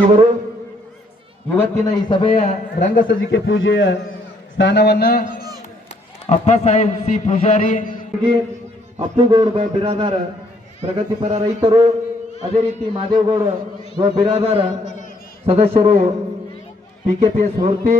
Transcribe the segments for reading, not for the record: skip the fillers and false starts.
ಇವರು ಇವತ್ತಿನ ಈ ಸಭೆಯ ರಂಗಸಜ್ಜಿಕೆ ಪೂಜೆಯ ಸ್ಥಾನವನ್ನ ಅಪ್ಪ ಸಾಹೇಬ್ ಸಿ ಪೂಜಾರಿ, ಅಪ್ಪುಗೌಡ ಬಿರಾದಾರ ಪ್ರಗತಿಪರ ರೈತರು, ಅದೇ ರೀತಿ ಮಾದೇವಗೌಡ ಬಿರಾದಾರ ಸದಸ್ಯರು, PKPS ಹೊರ್ತಿ.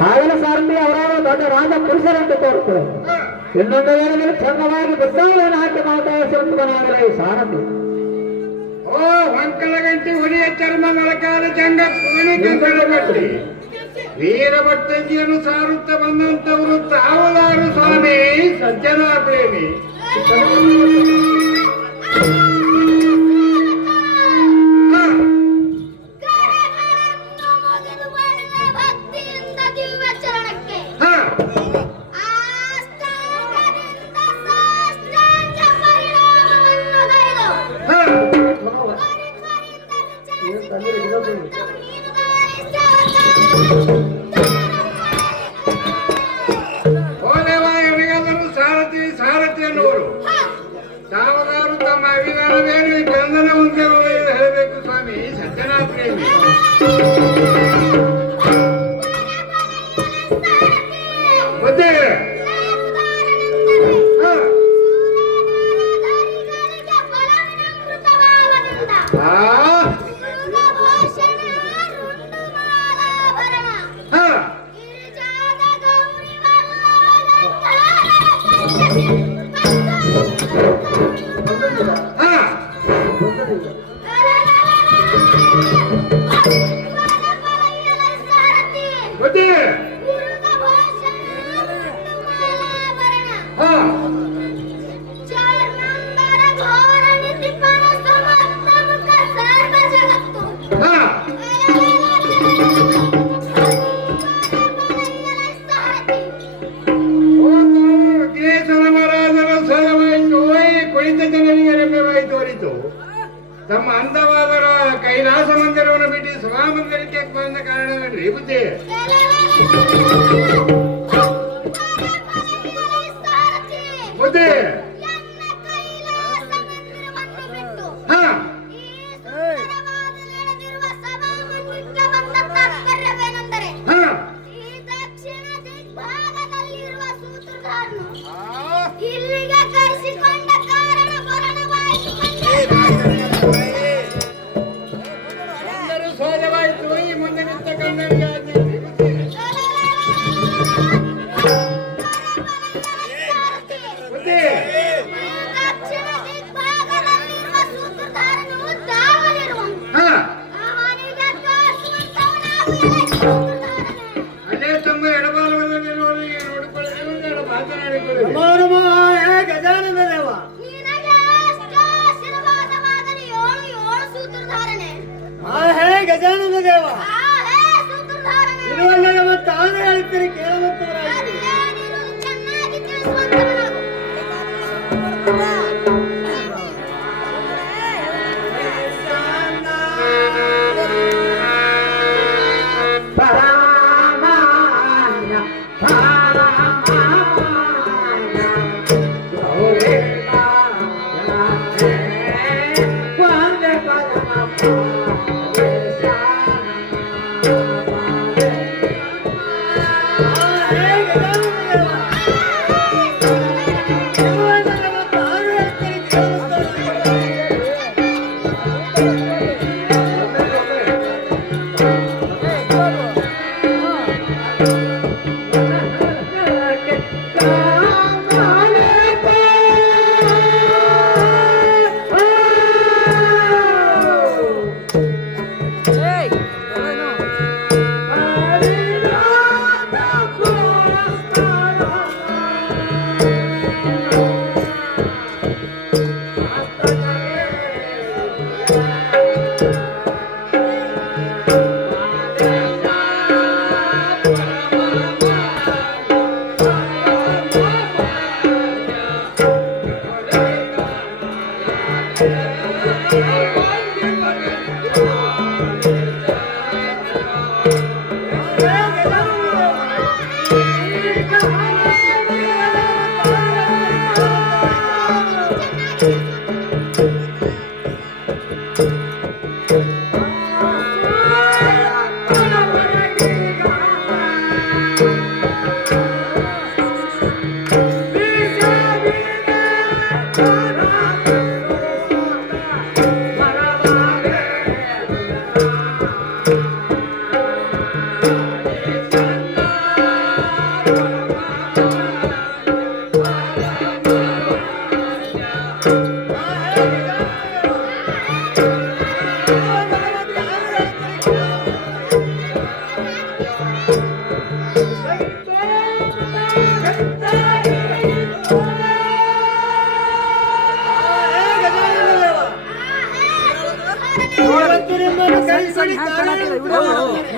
ಹಾವಿನ ಸಾರಂಡಿ ಅವರ ದೊಡ್ಡ ರಾಜ ಪುರುಷರಂತೆ ತೋರುತ್ತದೆ. ಇನ್ನೊಂದು ವೇಳೆಯಲ್ಲಿ ಚಂದವಾಗಿ ಬೃಂದಾವನ ಹಾಕಿ ಮಾತಾಡಿಸುವಂತವನಾಗಲೇ ಈ ಸಾರಥಿ. ಓ ಹೊಂಕಲ ಗಂಟಿ ಹುಲಿಯ ಚರ್ಮ ಮೊಳಕಾದ ಜಂಗ ಪುಣಿ ಕಂಕಣ ಗಟ್ಟಿ ವೀರಭಟ್ಟಜಿಯನ್ನು ಸಾರುತ್ತ ಬಂದಂತವರು ತಾವಲಾರು ಸ್ವಾಮಿ ಸಜ್ಜನ ಪ್ರೇಮಿ. ಸಾರಥಿ ಸಾರಥಿ ಅನ್ನುವರು ತಾವದಾರು ತಮ್ಮ ಅಭಿಮಾನವೇನು ಚಂದನ ಮುಂದೆ ಹೇಳಬೇಕು ಸ್ವಾಮಿ ಸಜ್ಜನ ಪ್ರೇಮಿ. ಮತ್ತೆ ತಮ್ಮ ಅಂದವಾದ ಕೈಲಾಸ ಮಂದಿರವನ್ನು ಬಿಟ್ಟು ಸಭಾಮಂದಿರಕ್ಕೆ ಬಂದ ಕಾರಣವೇನ್ರಿ ಬುದ್ಧಿ? ಬುದ್ಧಿ ಸಹಜವಾಯಿತು. ಈ ಮುಂದೆ ನಿಂತ ಕಣ್ಣನಿಗೆ ಅಲ್ಲೇ ತಮ್ಮ ಎಡಬಾಲದಲ್ಲಿ ನೋಡಿಕೊಳ್ಳಿ ಮಾತನಾಡಿಕೊಳ್ಳಿ. ಗಜಾನನ ದೇವ ಹೇ ಗಜಾನನ ದೇವ ಇರುವಲ್ಲ ಮತ್ತು ತಾನೇ ಹೇಳ್ತೀರಿ ಕೇಳುವಂತವರಾಗಿ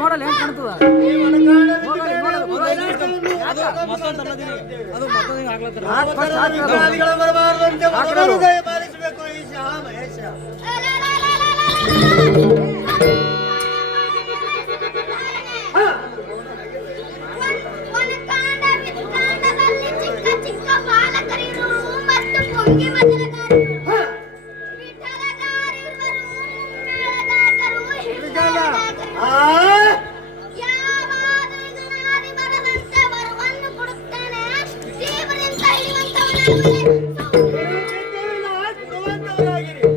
ನೋಡಲ್ಲ ಹೆಂಗ್ ಕಾಣ್ತದ ಈ ಮನಕಾಣದ ವಿಘ್ನಾದಿಗಳು ಬರಬಾರದಂತೆ ಭಗವಾನು ದಯ ಪಾಲಿಸಬೇಕು ಈಶ ಮಹೇಶ. ವನಕಾಂಡ ವಿಕಾಂಡದಲ್ಲಿ ಚಿಕ್ಕ ಚಿಕ್ಕ ಬಾಲಕರಿರುವರು ಮತ್ತು ಪೊಂಗಿ ಮಜಲಗಾರರು ವಿಠಲಗಾರಿರುವರು ಮೇಳಗಾಕರು ಹಿರಿದಾಕರು ಯಾವಾದ ವಿಘ್ನಾದಿ ಬರದಂತೆ ವರವನ್ನು ಕೊಡುತ್ತಾನೆ ದೇವರಿಂದ ಭಗವಂತವರಾಗಿರಿ.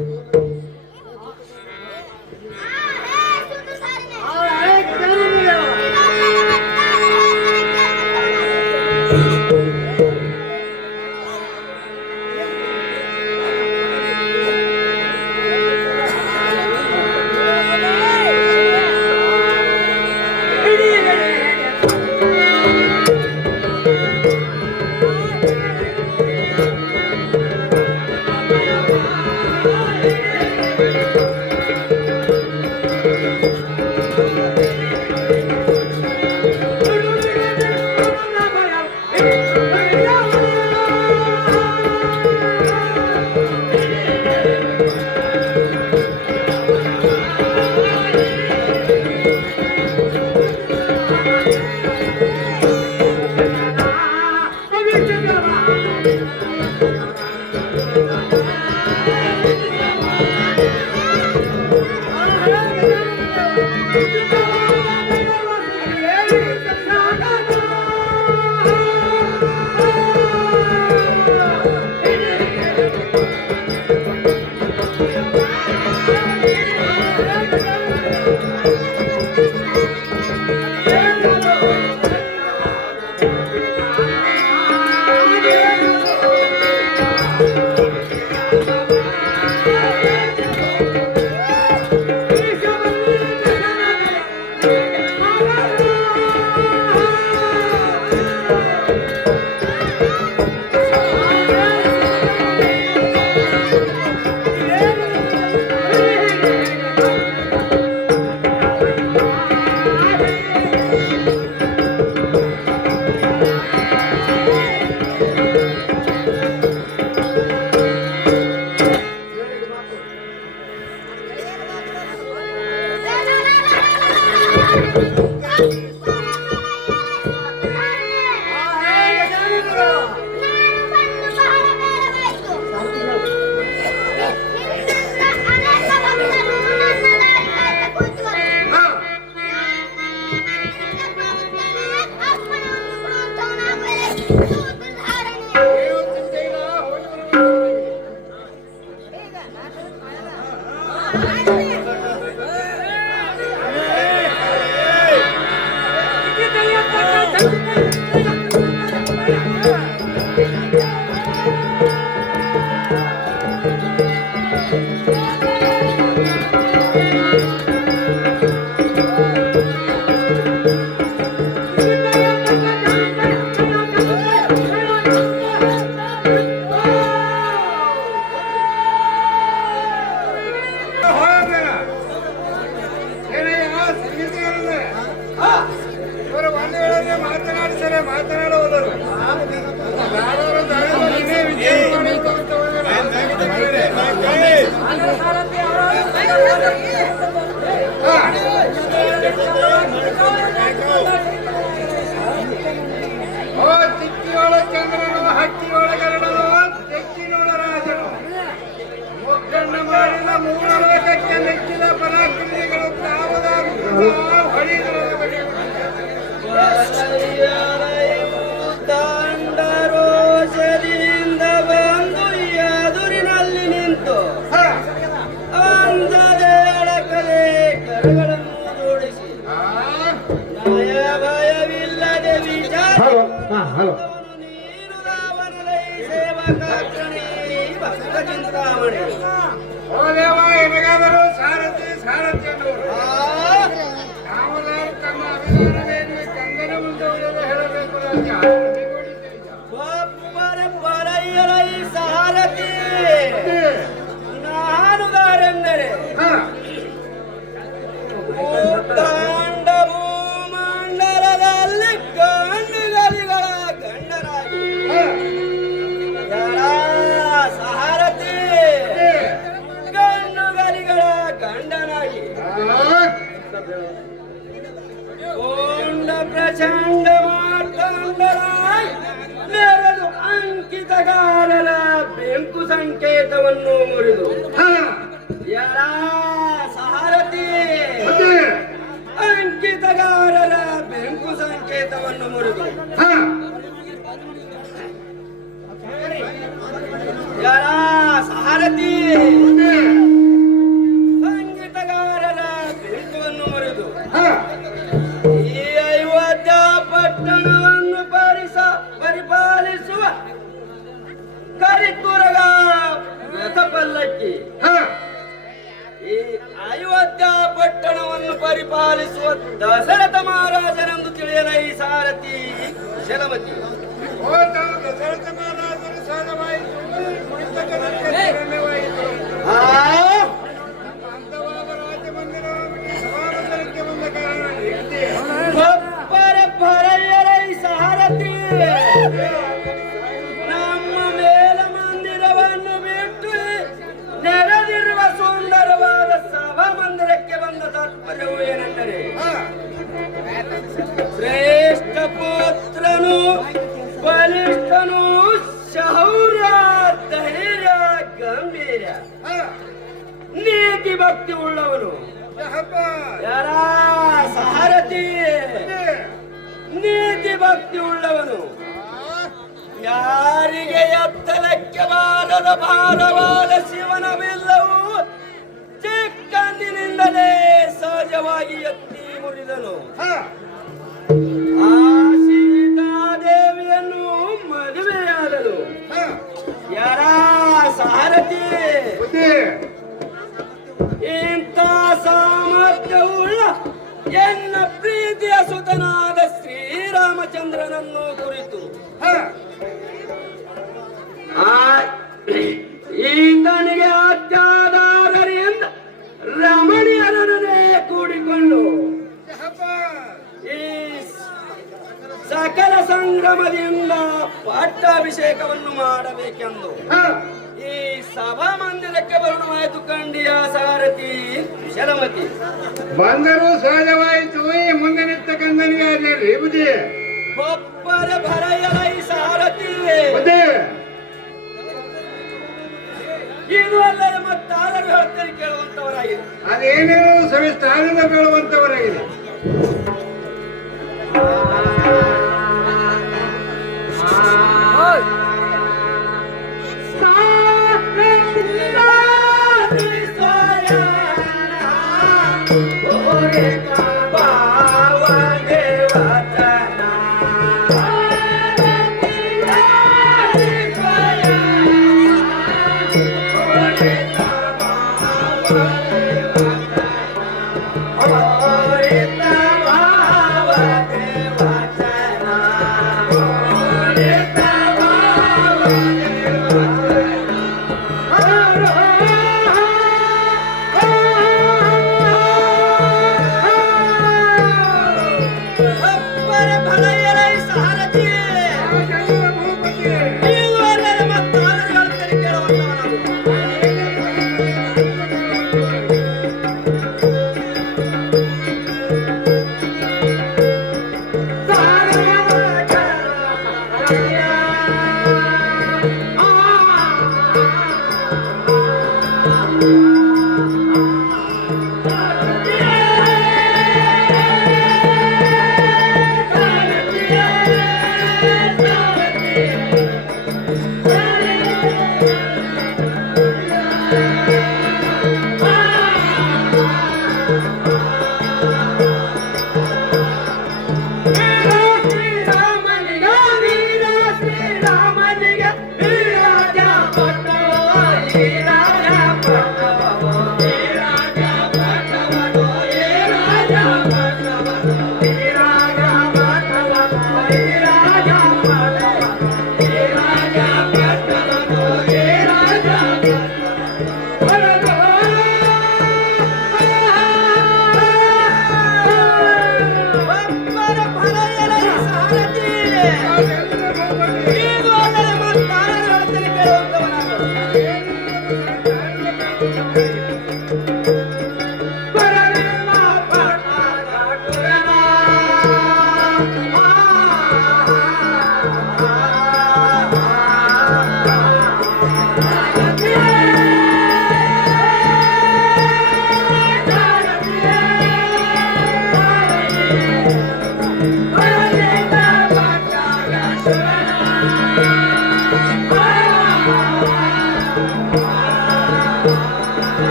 ದಂಡರೋಷದಿಂದ ಬಂದು ಎದುರಿನಲ್ಲಿ ನಿಂತು ಅಂದದೆ ಅಡಕದೆ ಕರಗಳನ್ನು ಜೋಡಿಸಿ ನಯ ಭಯವಿಲ್ಲದೆ ನೀನು ರಾವಣಲೈ ಸೇವಕಾಗ್ರಣಿ ಭಕ್ತ ಚಿಂತಾಮಣಿ. ಓ ದೇವ, ಎನಗಾದರೂ ಸಾರಥಿ ಸಾರಥಿ ಅನ್ನುವರು ನಾವೆಲ್ಲರೂ ತಮ್ಮ ಅಭಿಮಾನವೇನು ಕಂದನ ಮುಂದೆ ಉಳಿದು ಹೇಳಬೇಕು ಒಬ್ಬರ ಪರಯ್ಯಲೈ ಸಾರಥಿ ನಾನುದಾರೆಂದರೆ ಭೂತಾಂಡವು ಸಂಕೇತವನ್ನು ಮುರಿದು ಹಾ ಯಾರ ಸಾರಥಿ ಮತ್ತೆ ಅಂಕಿತಗಾರರ ಬೆಂಕು ಸಂಕೇತವನ್ನು ಮುರಿದು ಹಾ ಯಾರ ಸಾರಥಿ ಮತ್ತೆ ಸಂಗೀತಗಾರರ ಬೆಂಕನ್ನು ಮುರಿದು ಹಾ ಈ ಅಯೋಧ್ಯ ಪಟ್ಟಣವನ್ನು ಪರಿಪಾಲಿಸುವ ಕರಿತುರಗ ರಥಪಲ್ಲಕ್ಕಿ ಹಾ ಈ ಅಯೋಧ್ಯ ಪಟ್ಟಣವನ್ನು ಪರಿಪಾಲಿಸುವ ದಶರಥ ಮಹಾರಾಜನೆಂದು ತಿಳಿಯಲ ಈ ಸಾರಥಿ ಶಲಮತಿ ಓ ತಾವು ದಶರಥ ಮಹಾರಾಜರು ಸಾಧವಾಯಿತು ಕುಳಿತಕನಕ್ಕೆ ಧನ್ಯವಾಯಿತು. ಆ ನಮ್ಮ ಅಂತವಾದ ರಾಜ್ಯ ಮಂದಿರವಾಗಿ ಸಭಾಮಂದಿರಕ್ಕೆ ಬಂದ ಕಾರಣ ಏಕೆ? ಒಬ್ಬರ ಭರೆಯರ ಈ ಸಾರಥಿ ನಮ್ಮ ಮೇಲ ಮಂದಿರವನ್ನು ಬಿಟ್ಟು ನೆರೆದಿರುವ ಸುಂದರವಾದ ಸಭಾ ಮಂದಿರಕ್ಕೆ ಬಂದ ತಾತ್ಪರ್ಯವು ಏನೆಂದರೆ ಹಾ ಶ್ರೇಷ್ಠ ಪುತ್ರನು ಬಲಿಷ್ಠನು ಶೌರ್ಯ ಧೈರ್ಯ ಗಂಭೀರ ಹಾ ನೀತಿ ಭಕ್ತಿ ಉಳ್ಳವನು ಯಹಪ್ಪ ಯಾರ ಸಾರಥಿ ನೀತಿ ಭಕ್ತಿ ಉಳ್ಳವನು ಯಾರಿಗೆ ಎತ್ತಲಕ್ಕೆ ಬಾರದ ಭಾರವಾದ ಶಿವನವಿಲ್ಲವೂ ಚಿಕ್ಕಂದಿನಿಂದಲೇ ಸಹಜವಾಗಿ ಎತ್ತಿ ಮುರಿದನು ಹಾ ಆ ಸೀತಾದೇವಿಯನ್ನು ಮದುವೆಯಾದನು ಹಾ ಯಾರ ಸಾರಥಿ ಬುದ್ಧಿ ಇಂಥ ಸಾಮರ್ಥ್ಯವುಳ್ಳ ಎನ್ನ ಪ್ರೀತಿಯ ಸುತನಾದ ಶ್ರೀರಾಮಚಂದ್ರನನ್ನು ಕುರಿತು ಹಾ ಈತನಿಗೆ ಅತ್ಯಾಧಾರರಿಂದ ರಮಣೀಯರನ್ನೇ ಕೂಡಿಕೊಂಡು ಯಹಪ್ಪ ಈ ಸಕಲ ಸಂಗ್ರಮದಿಂದ ಪಟ್ಟಾಭಿಷೇಕವನ್ನು ಮಾಡಬೇಕೆಂದು ಹಾ ಈ ಸಭಾ ಮಂದಿರಕ್ಕೆ ಬರುಣವಾಯಿತು ಕಂಡಿಯ ಸಾರಥಿ ಶರಮತಿ ಬಂದರೂ ಸಹಜವಾಯಿತು ಈ ಮುಂದೆ ನಿಂತ ಕಂದನಿಗೆ ಅದೇ ಬುದ್ಧಿ ಒಬ್ಬರ ಭರೆಯಲ ಈ ಸಾರಥಿ ಬುದ್ಧಿ ಇದು ಅಲ್ಲದೆ ಮತ್ತಾದರೂ ಹೇಳ್ತೇನೆ ಕೇಳುವಂತವರಾಗಿದೆ ಅದೇನೇನು ಸವಿಸ್ತಾರದಿಂದ ಬೀಳುವಂತವರಾಗಿದೆ Oh,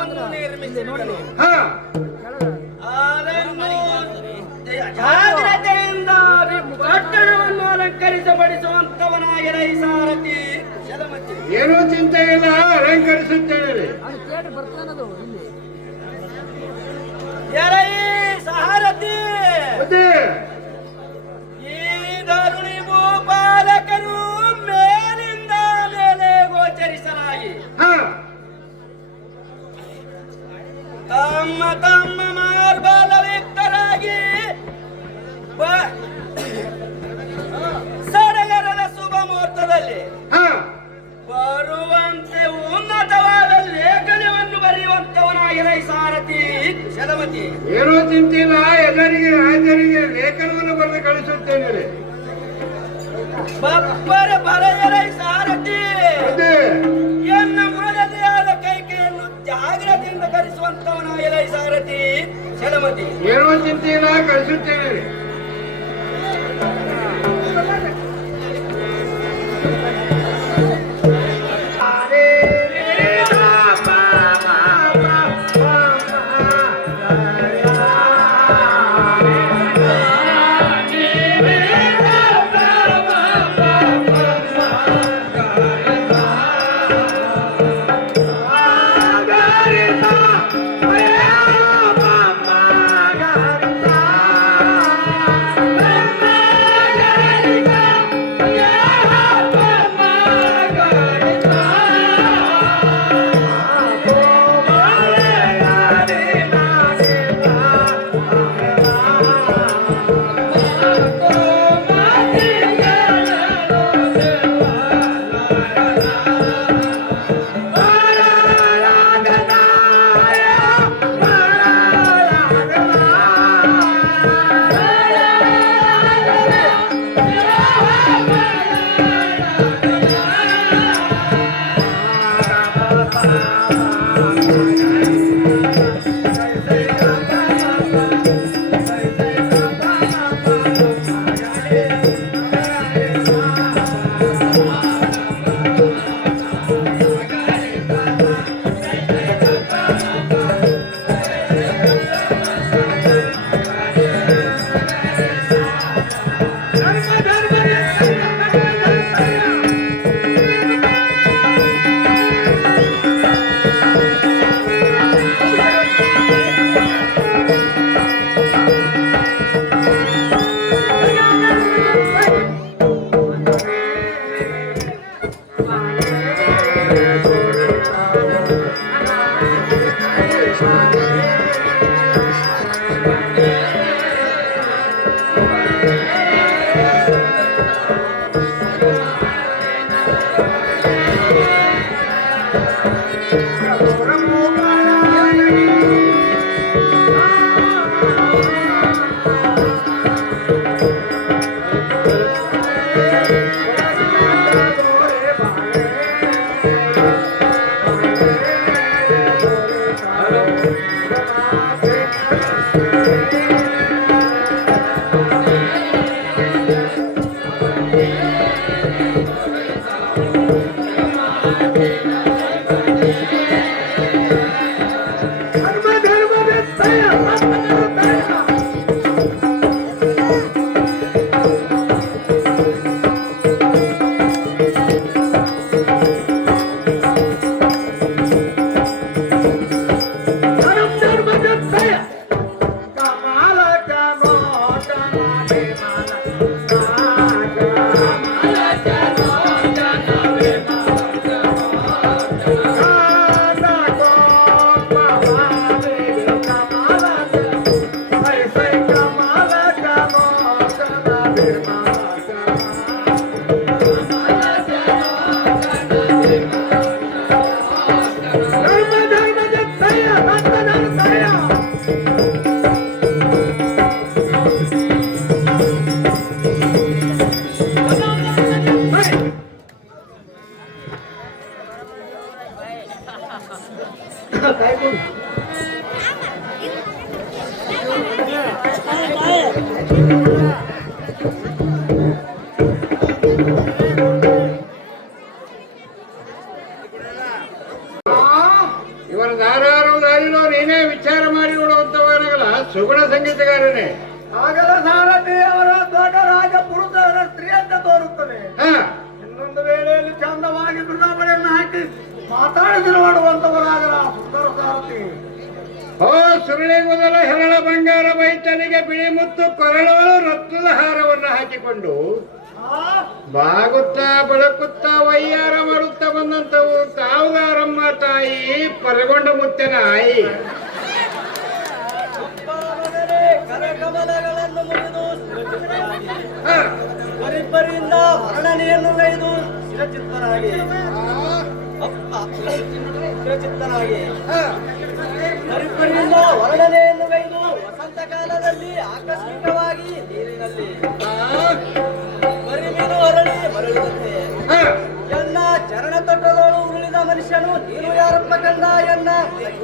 ಪಟ್ಟಣವನ್ನು ನಿರ್ಮಿಸಿದನು. ಹಾ ಅದನ್ನು ಜಾಗ್ರತೆಯಿಂದ ಪಟ್ಟಣವನ್ನು ಅಲಂಕರಿಸಪಡಿಸುವಂತವನಾಗಿರ ಈ ಸಾರಥಿ ಶಲಮತಿ. ಏನೂ ಚಿಂತೆ ಇಲ್ಲ, ಅಲಂಕರಿಸುತ್ತೇನೆ. ಎಲೈ ಸಾರಥಿ, ಮತ್ತೆ ಈ ಧರುಣಿ ಭೂಪಾಲಕರು ಮೇಲಿಂದ ಮೇಲೆ ಗೋಚರಿಸಲಾಗಿ ಹಾ ತಮ್ಮ ತಮ್ಮ ಮಾರ್ಬಲವಿಕ್ತರಾಗಿ ಸಡಗರದ ಶುಭ ಮುಹೂರ್ತದಲ್ಲಿ ಹಾ ಬರುವಂತೆ ಉನ್ನತವಾದ ಲೇಖನವನ್ನು ಬರೆಯುವಂತವನಾಗಿರ ಈ ಸಾರಥಿ ಶಲಮತಿ. ಏನೂ ಚಿಂತೆ ಇಲ್ಲ, ಎಲ್ಲರಿಗೆ ರಾಜರಿಗೆ ಲೇಖನವನ್ನು ಬರೆದು ಕಳಿಸುತ್ತೇನೆ. ಬಪ್ಪರ ಬರೆಯರ ಈ ಸಾರಥಿ ಮತ್ತೆ ಎನ್ನ ಮಡದಿಯಾದ ಕೈಕೆಯನ್ನು ಜಾಗ್ರತೆಯಿಂದ ಕರೆಸುವಂತವನಾಗಿರ ಈ ಸಾರಥಿ ಶಲಮತಿ. ಏನೂ ಚಿಂತೆ ಇಲ್ಲ, ಕಳಿಸುತ್ತೇನೆ. ಮತ್ತು ಕೊರಳೋಳು ರತ್ನದ ಹಾರವನ್ನು ಹಾಕಿಕೊಂಡು ಬಾಗುತ್ತಾ ಬಳಕುತ್ತಾ ವಯ್ಯಾರ ಮಾಡುತ್ತಾ ಬಂದಂತವು ತಾವುಗಾರಮ್ಮ ತಾಯಿ ಪರಗೊಂಡ ಮುತ್ತನ ಆಯಿ. ಕರಕಮಲಗಳನ್ನು ಮುರಿದು ಹ, ಪರಿಪರಿಯಿಂದ ವರ್ಣನೆಯನ್ನು ಗೈದು ಶಿರಚಿತ್ತರಾಗಿ ಶಿರಚಿತ್ತರಾಗಿ ಹ, ಪರಿಪರಿಯಿಂದ ವರ್ಣನೆಯನ್ನು ಗೈದು ವಸಂತ ಕಾಲದಲ್ಲಿ ಆಕಸ್ಮಿಕವಾಗಿ ನೀರಿನಲ್ಲಿ ಮರಿಮೀನು ಹೊರಳಿ ಮರಳುವಂತೆ ಹ. ಎನ್ನ ಚರಣ ತೊಟ್ಟದೋಳು ಉರುಳಿದ ಮನುಷ್ಯನು ನೀನು ಯಾರಪ್ಪ ಕಂದ ಎನ್ನ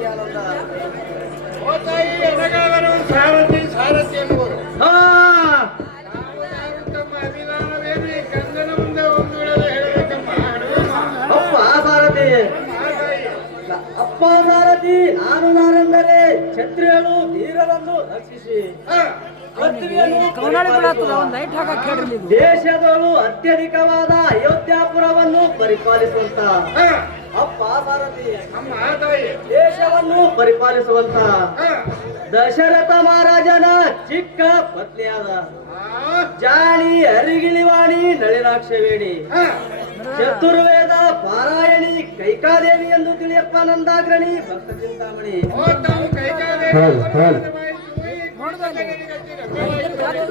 ಆನಂದ. ಓ ತಾಯಿ ಎನಗಾದರೂ ಸಾರಥಿ ಸಾರಥಿ ಎನ್ನುವರು. ಹಾ ತಾವುಗಾರು ತಮ್ಮ ಅಭಿಮಾನವೇನು ಈ ಗಂಗನ ಮುಂದೆ ಒಂದು ವೇಳೆ ಹೇಳಬೇಕಮ್ಮ ಹನುಮಮ್ಮ. ಅಪ್ಪ ಸಾರಥಿ ಆ ತಾಯಿ ಅಪ್ಪ ಸಾರಥಿ ನಾನು ನಾನೆಂದರೆ ಕ್ಷತ್ರಿಯರು ಧೀರರನ್ನು ರಕ್ಷಿಸಿ ಹ, ಪೃಥ್ವಿಯನ್ನು ಪರಿಪಾಲಿಸುವ ದೇಶದಳು ಅತ್ಯಧಿಕವಾದ ಅಯೋಧ್ಯಾಪುರವನ್ನು ಪರಿಪಾಲಿಸುವಂತ ಹ, ಅಪ್ಪ ಸಾರಥಿ ಅಮ್ಮ ಆ ತಾಯಿ ದೇಶವನ್ನು ಪರಿಪಾಲಿಸುವಂತ ಹ, ದಶರಥ ಮಹಾರಾಜನ ಚಿಕ್ಕ ಪತ್ನಿಯಾದ ಆ, ಜಾಣಿ ಅರಿಗಿಳಿವಾಣಿ ನಳಿನಾಕ್ಷವೇಣಿ ಹ. ಚತುರ್ವೇದ ಪಾರಾಯಣಿ ಕೈಕಾದೇವಿ ಎಂದು ತಿಳಿಯಪ್ಪ ನಂದಾಗ್ರಣಿ ಭಕ್ತ ಚಿಂತಾಮಣಿ ಓ ತಾವು ಕೈಕಾಲೆ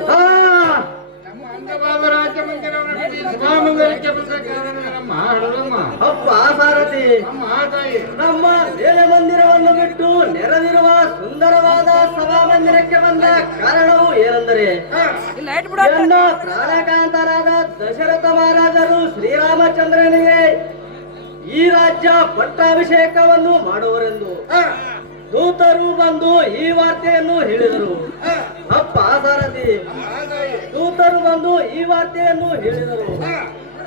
ಆ, ನಮ್ಮ ಅಂಗವಾದ ರಾಜ್ಯ ಮಂದಿರವನ್ನು ಬಿಡಿ ಸಭಾಮಂದಿರಕ್ಕೆ ಬಂದ ಕಾರಣ ನಮ್ಮ ಹಡದಮ್ಮ. ಅಪ್ಪ ಸಾರಥಿ ನಮ್ಮ ಆ ತಾಯಿ ನಮ್ಮ ಬೇಳೆ ಮಂದಿರವನ್ನು ಬಿಟ್ಟು ನೆರೆದಿರುವ ಸುಂದರವಾದ ಸಭಾ ಮಂದಿರಕ್ಕೆ ಬಂದ ಕಾರಣವು ಏನೆಂದರೆ ಹ, ಎನ್ನ ಪ್ರಾಣಕಾಂತರಾದ ದಶರಥ ಮಹಾರಾಜರು ಶ್ರೀರಾಮಚಂದ್ರನಿಗೆ ಈ ರಾಜ್ಯ ಪಟ್ಟಾಭಿಷೇಕವನ್ನು ಮಾಡುವರೆಂದು ಹ, ದೂತರು ಬಂದು ಈ ವಾರ್ತೆಯನ್ನು ಹೇಳಿದರು. ಹ. ಅಪ್ಪ ಸಾರಥಿ ನಮ್ಮ ಆ ತಾಯಿ ದೂತರು ಬಂದು ಈ ವಾರ್ತೆಯನ್ನು ಹೇಳಿದರು. ಹ,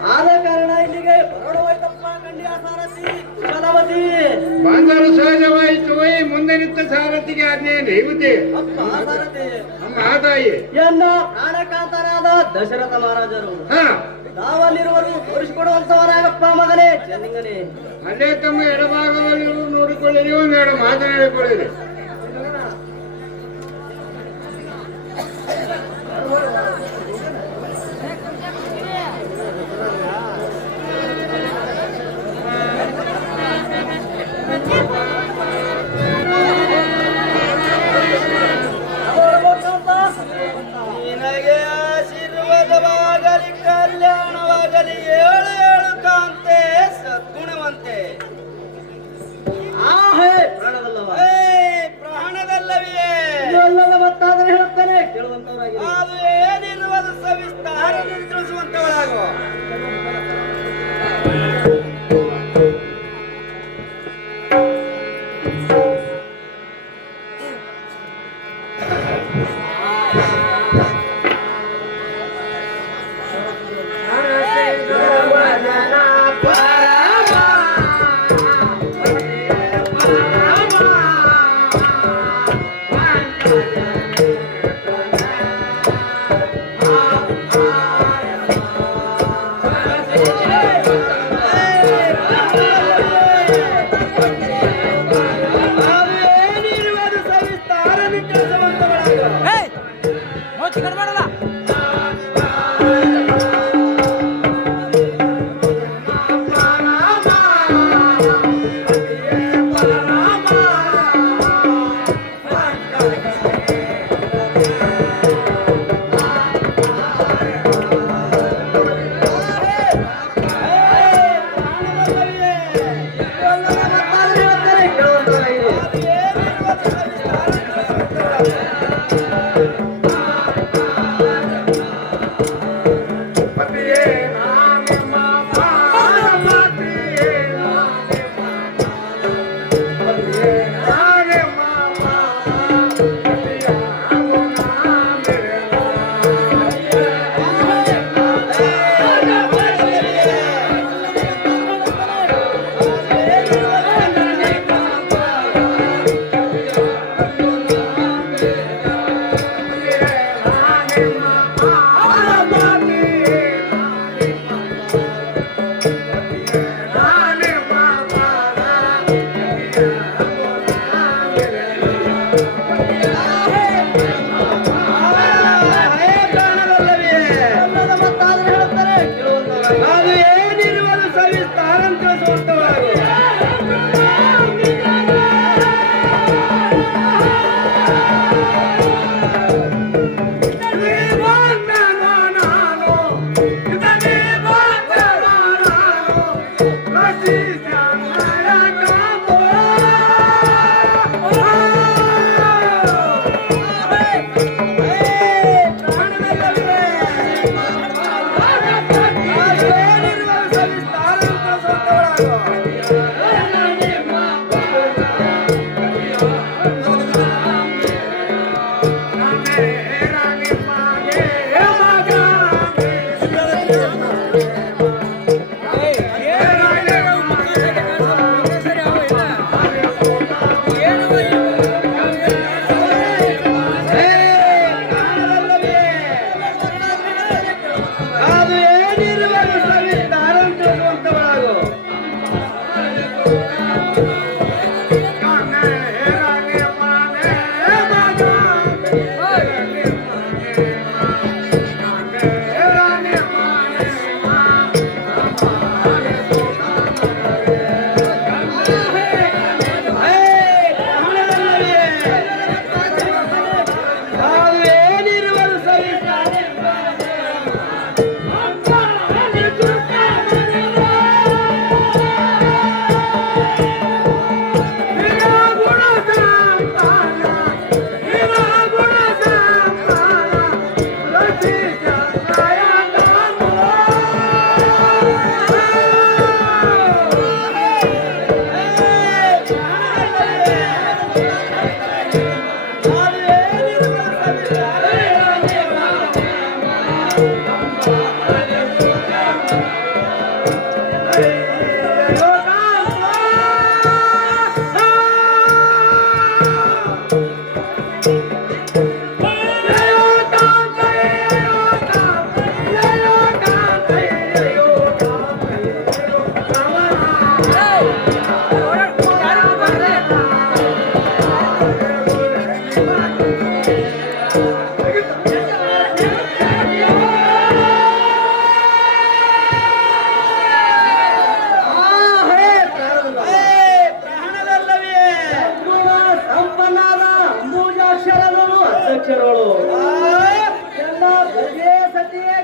ಆದ ಕಾರಣ ಇಲ್ಲಿಗೆ ಹೊರಡುವೈತಪ್ಪ ಕಂಡ್ಯ ಸಾರಥಿ ಕುಶಲವತಿ. ಬಂದರು ಸಹಜವಾಯಿತು ಈ ಮುಂದೆ ನಿಂತ ಸಾರಥಿಗೆ ಆಜ್ಞೆ ರೇವತಿ. ಅಪ್ಪ ಸಾರಥಿ ನಮ್ಮ ಆ ತಾಯಿ ಎನ್ನ ಪ್ರಾಣಕಾಂತರಾದ ದಶರಥ ಮಹಾರಾಜರು ಹ, ತಾವಲ್ಲಿರುವರು ತೋರಿಸಿಕೊಡುವಂತವರಾಗಪ್ಪ ಮಗನೇ ಚೆನ್ನಿಂಗನೇ. ಅಲ್ಲೇ ತಮ್ಮ ಎಡಭಾಗದಲ್ಲಿ ನೋಡಿಕೊಳ್ಳಿರಿ ಒಂದೆರಡು ಮಾತನಾಡಿಕೊಳ್ಳಿರಿ. ನಿನಗೆ ಆಶೀರ್ವಾದವಾಗಲಿ ಕಲ್ಯಾಣವಾಗಲಿ ಏಳು ಏಳು ಕಾಂತೆ ಸದ್ಗುಣವಂತೆ ಆಹೇ ಪ್ರಾಣದಲ್ಲವ ಪ್ರಾಣದಲ್ಲವೇ ಎಲ್ಲದ ಮತ್ತಾದರೆ ಹೇಳುತ್ತಾನೆ ಕೇಳುವಂತವರಾಗಿ ಅದು ಏನಿರುವುದು ಸವಿಸ್ತಾರದಲ್ಲಿ ತಿಳಿಸುವಂತವರಾಗುವ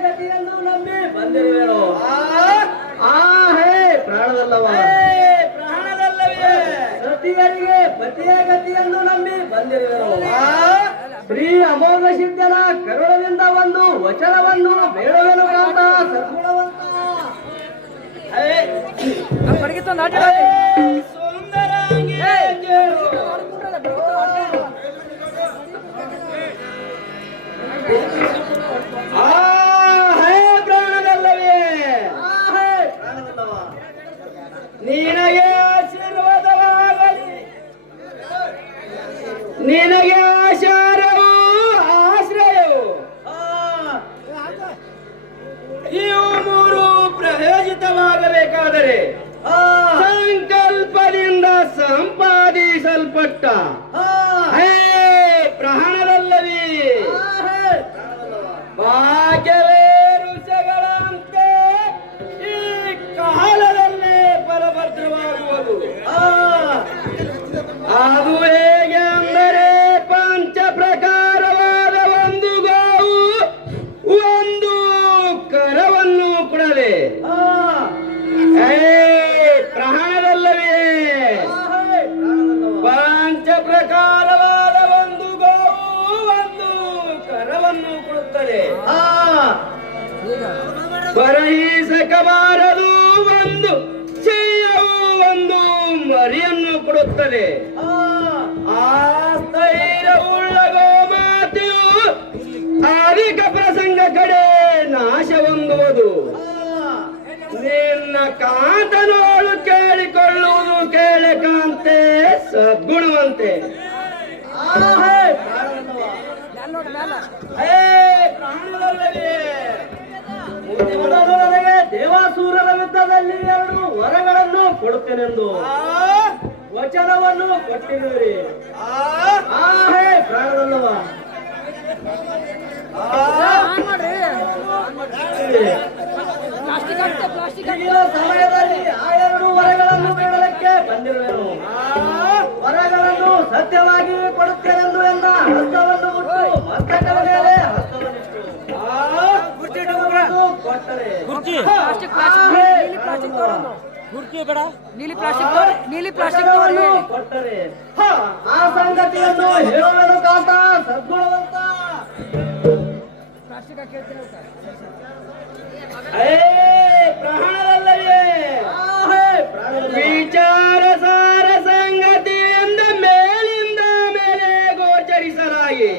ಗತಿಯನ್ನು ನಂಬಿ ಬಂದಿರುವೆನು. ಆ ಹೇ ಪ್ರಾಣದಲ್ಲವ, ಪ್ರಾಣದಲ್ಲವೇ ಸತಿಯರಿಗೆ ಪತಿಯ ಗತಿಯನ್ನು ನಂಬಿ ಬಂದಿರುವೆನು. ಶ್ರೀ ಅಮೋಘ ಸಿದ್ಧನ ಕರುಣದಿಂದ ಒಂದು ವಚನವನ್ನು ಬೇಡುವೆನು ಕಾಂತ ಸದ್ಗುಣವಂತ. ಸುಂದರಾಂಗಿ ಕೇಳು. ಆ ಹೇ ಪ್ರಾಣದಲ್ಲವೇ ನಿನಗೆ ಆಶೀರ್ವಾದವಾಗಲಿ, ನಿನಗೆ ಆಶಾರವು ಆಶ್ರಯವು ಇವು ಮೂರು ಪ್ರಯೋಜಿತವಾಗಬೇಕಾದರೆ ಸಂಕಲ್ಪದಿಂದ ಸಂಪಾದಿಸಲ್ಪಟ್ಟ ಹೇ ಪ್ರಾಣದಲ್ಲವೇ ಭಾಗ್ಯವೇ ಋಷಗಳಂತೆ ಈ ಕಾಲದಲ್ಲೇ ಫಲಭದ್ರವಾಗುವುದು. ಅದು ಹೇಗೆ ಅಂದರೆ ಪಂಚ ಪ್ರಕಾರವಾದ ಒಂದು ಗೋವು ಒಂದು ಕರವನ್ನು ಕೊಡದೆ ಪ್ರಾಣದಲ್ಲವೇ ಪಂಚ ಪ್ರಕಾರವಾದ ಒಂದು ಗೋವು ಒಂದು ಕರವನ್ನು ಕೊಡುತ್ತದೆ. ಬರಹಿಸಕಬಾರದು ಒಂದು ಶಯ್ಯವು ಒಂದು ಮರಿಯನ್ನು ಕೊಡುತ್ತದೆ. ಆ ಸ್ಥೈರ್ಯವುಳ್ಳ ಗೋಮಾತೆಯು ಅಧಿಕ ಪ್ರಸಂಗ ಕಡೆ ನಾಶ ಹೊಂದುವುದು. ನಿನ್ನ ಕಾಂತನೋಳು ಕೇಳಿಕೊಳ್ಳುವುದು ಕೇಳೆ ಕಾಂತೆ ಸದ್ಗುಣವಂತೆ. ಪ್ರಾಣದಲ್ಲವೇ ನನಗೆ ದೇವಾಸೂರರ ಯುದ್ಧದಲ್ಲಿ 2 ವರಗಳನ್ನು ಕೊಡುತ್ತೇನೆಂದು ವಚನವನ್ನು ಕೊಟ್ಟಿರುವಿರಿ. ಹೇ ಪ್ರಾಣದಲ್ಲವ, ಈಗಿನ ಸಮಯದಲ್ಲಿ ಆ 2 ವರಗಳನ್ನು ಬೇಡಲಿಕ್ಕೆ ಬಂದಿರುವೆನು. ವರಗಳನ್ನು ಸತ್ಯವಾಗಿ ಕೊಡುತ್ತೇನೆಂದು ಎಂದ ಹಸ್ತವನ್ನು ಮುಟ್ಟು ಮಸ್ತಕದ ಮೇಲೆ ಹಸ್ತವನ್ನಿಟ್ಟು ಕೊಟ್ಟರೆ ಕೊಟ್ಟರೆ ಆ ಸಂಗತಿಯನ್ನು ಹೇಳುವೆನು ಕಾಂತ ಸದ್ಗುಣವಂತ. ಪ್ರಾಣದಲ್ಲವೇ ವಿಚಾರ ಸಾರ ಸಂಗತಿಯಿಂದ ಮೇಲಿಂದ ಮೇಲೆ ಗೋಚರಿಸಲಾಗಿ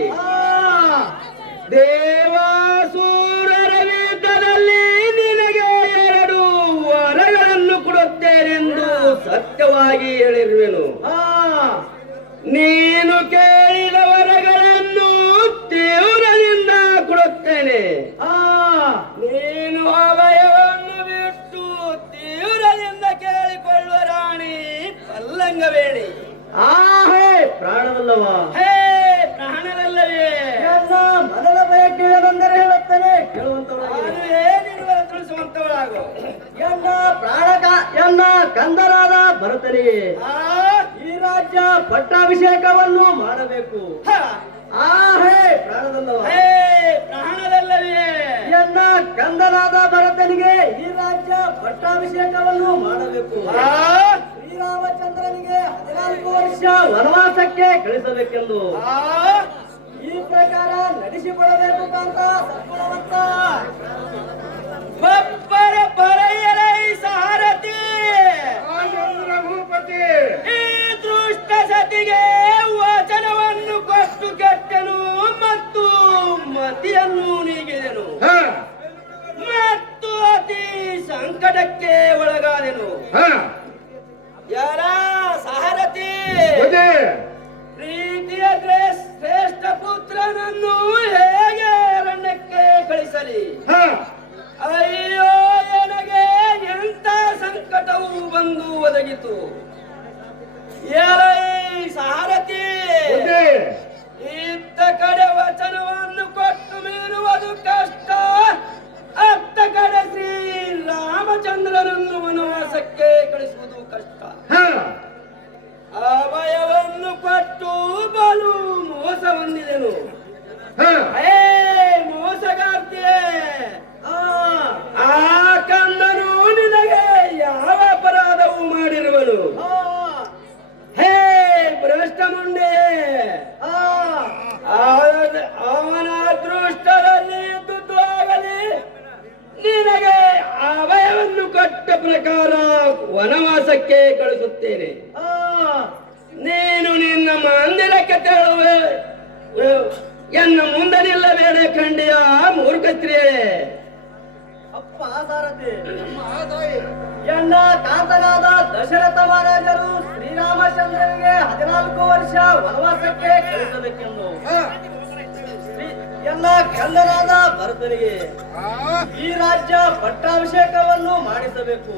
ದೇವಾಸೂರರ ಯುದ್ಧದಲ್ಲಿ ನಿನಗೆ 2 ವರಗಳನ್ನು ಕೊಡುತ್ತೇನೆಂದು ಸತ್ಯವಾಗಿ ಹೇಳಿರುವೆನು. ನೀನು ಕೇಳಿದ ವರಗಳನ್ನು ತೀವ್ರದಿಂದ ಕೊಡುತ್ತೇನೆ. ನೀನು ಅಭಯವನ್ನು ಬಿಟ್ಟು ತೀವ್ರದಿಂದ ಕೇಳಿಕೊಳ್ಳುವ ರಾಣಿ ಪಲ್ಲಂಗವೇಣಿ. ಹೇ ಪ್ರಾಣದಲ್ಲವ, ಹೇ ಪ್ರಾಣದಲ್ಲವೇ ನನ್ನ ಮನದ ಬಯಕೆ ಏನೆಂದರೆ ಹೇಳುತ್ತೇನೆ ಕೇಳುವಂತವರಾಗಿ. ಅದು ಏನಿರುವ ತಿಳಿಸುವಂತವರಾಗು. ಎನ್ನ ಕಂದನಾದ ಭರತನಿಗೆ ಈ ರಾಜ್ಯ ಪಟ್ಟಾಭಿಷೇಕವನ್ನು ಮಾಡಬೇಕು. ಹೇ ಪ್ರಾಣದಲ್ಲವ, ಹೇ ಪ್ರಾಣದಲ್ಲವೇ ಎನ್ನ ಕಂದನಾದ ಭರತನಿಗೆ ಈ ರಾಜ್ಯ ಪಟ್ಟಾಭಿಷೇಕವನ್ನು ಮಾಡಬೇಕು. ಶ್ರೀರಾಮಚಂದ್ರನಿಗೆ 14 ವರ್ಷ ವನವಾಸಕ್ಕೆ ಕಳಿಸಬೇಕೆಂದು ಈ ಪ್ರಕಾರ ನಡೆಸಿಕೊಡಬೇಕು ಕಾಂತ ಸದ್ಗುಣವಂತ. ಬಬ್ಬರ ಪರೆಯಲೈ ಸಾರಥಿ ಭೂಪತಿ ಈ ದೃಷ್ಟ ಸತಿಗೆ ವಚನವನ್ನು ಕೊಟ್ಟು ಕೆಟ್ಟನು ಮತ್ತು ಮತಿಯನ್ನು ನೀಗಿದೆನು ಮತ್ತು ಅತಿ ಸಂಕಟಕ್ಕೆ ಒಳಗಾದೆನು. ಯಾರ ಸಾರಥಿ ಪ್ರೀತಿಯ ಶ್ರೇಷ್ಠ ಪುತ್ರನನ್ನು ಹೇಗೆ ಅರಣ್ಯಕ್ಕೆ ಕಳಿಸಲಿ? ಪ್ರಕಾರ ವನವಾಸಕ್ಕೆ ಕಳಿಸುತ್ತೇನೆ. ನೀನು ನಿನ್ನ ಮಂದಿರಕ್ಕೆ ತೆರಳುವೆ. ಎನ್ನ ಮುಂದೆ ನಿಲ್ಲಬೇಡ ಖಂಡಿಯ ಮೂರ್ಖ ಸ್ತ್ರೀಯೇ. ಅಪ್ಪ ಸಾರಥಿ, ಎನ್ನ ಕಾಂತನಾದ ದಶರಥ ಮಹಾರಾಜರು ಶ್ರೀರಾಮಚಂದ್ರನಿಗೆ 14 ವರ್ಷ ವನವಾಸಕ್ಕೆ ಕಳಿಸಬೇಕೆಂದು ಎಲ್ಲ ಕಂದನಾದ ಭರತನಿಗೆ ಈ ರಾಜ್ಯ ಪಟ್ಟಾಭಿಷೇಕವನ್ನು ಮಾಡಿಸಬೇಕು.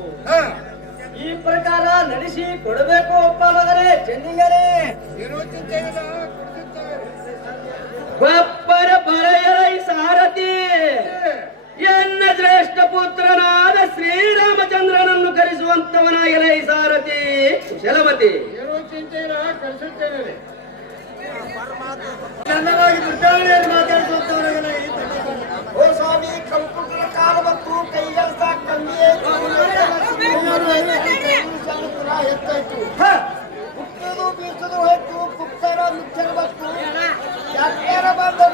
ಈ ಪ್ರಕಾರ ನಡೆಸಿ ಕೊಡಬೇಕು ಅಪ್ಪ ಮಗನೇ ಚೆನ್ನಿಗರೇ. ಬಪ್ಪರ ಬರೆಯಲೈ ಸಾರಥಿ, ಎನ್ನ ಶ್ರೇಷ್ಠ ಪುತ್ರನಾದ ಶ್ರೀರಾಮಚಂದ್ರನನ್ನು ಕರೆಸುವಂತವನಾಗಲೈ ಸಾರಥಿ ಕುಶಲಮತಿ. ಏನೋ ಚಿಂತೆ ಇಲ್ಲ, ಕಳಿಸುತ್ತೇನೆ. ಚಂದವಾಗಿ ದುರ್ಗಾವಳಿಯನ್ನು ಮಾತಾಡಿಸುವಂತವರಾಗಲೇ ಈ ತಂದೆ. ಓ ಸ್ವಾಮಿ, ಕಂಪ್ಯೂಟರ್ ಕಾಲ ಮತ್ತು ಕೈಗೆಲಸ ಕಮ್ಮಿಯೇ ಹೆಚ್ಚಾಯ್ತು. ಹುಟ್ಟದು ಬೀಸದು ಹೋಯ್ತು, ಕುಕ್ಕರ ಮಿಕ್ಸರ್ ಬತ್ತು, ಯಾಕ್ಯಾರ ಬಂದು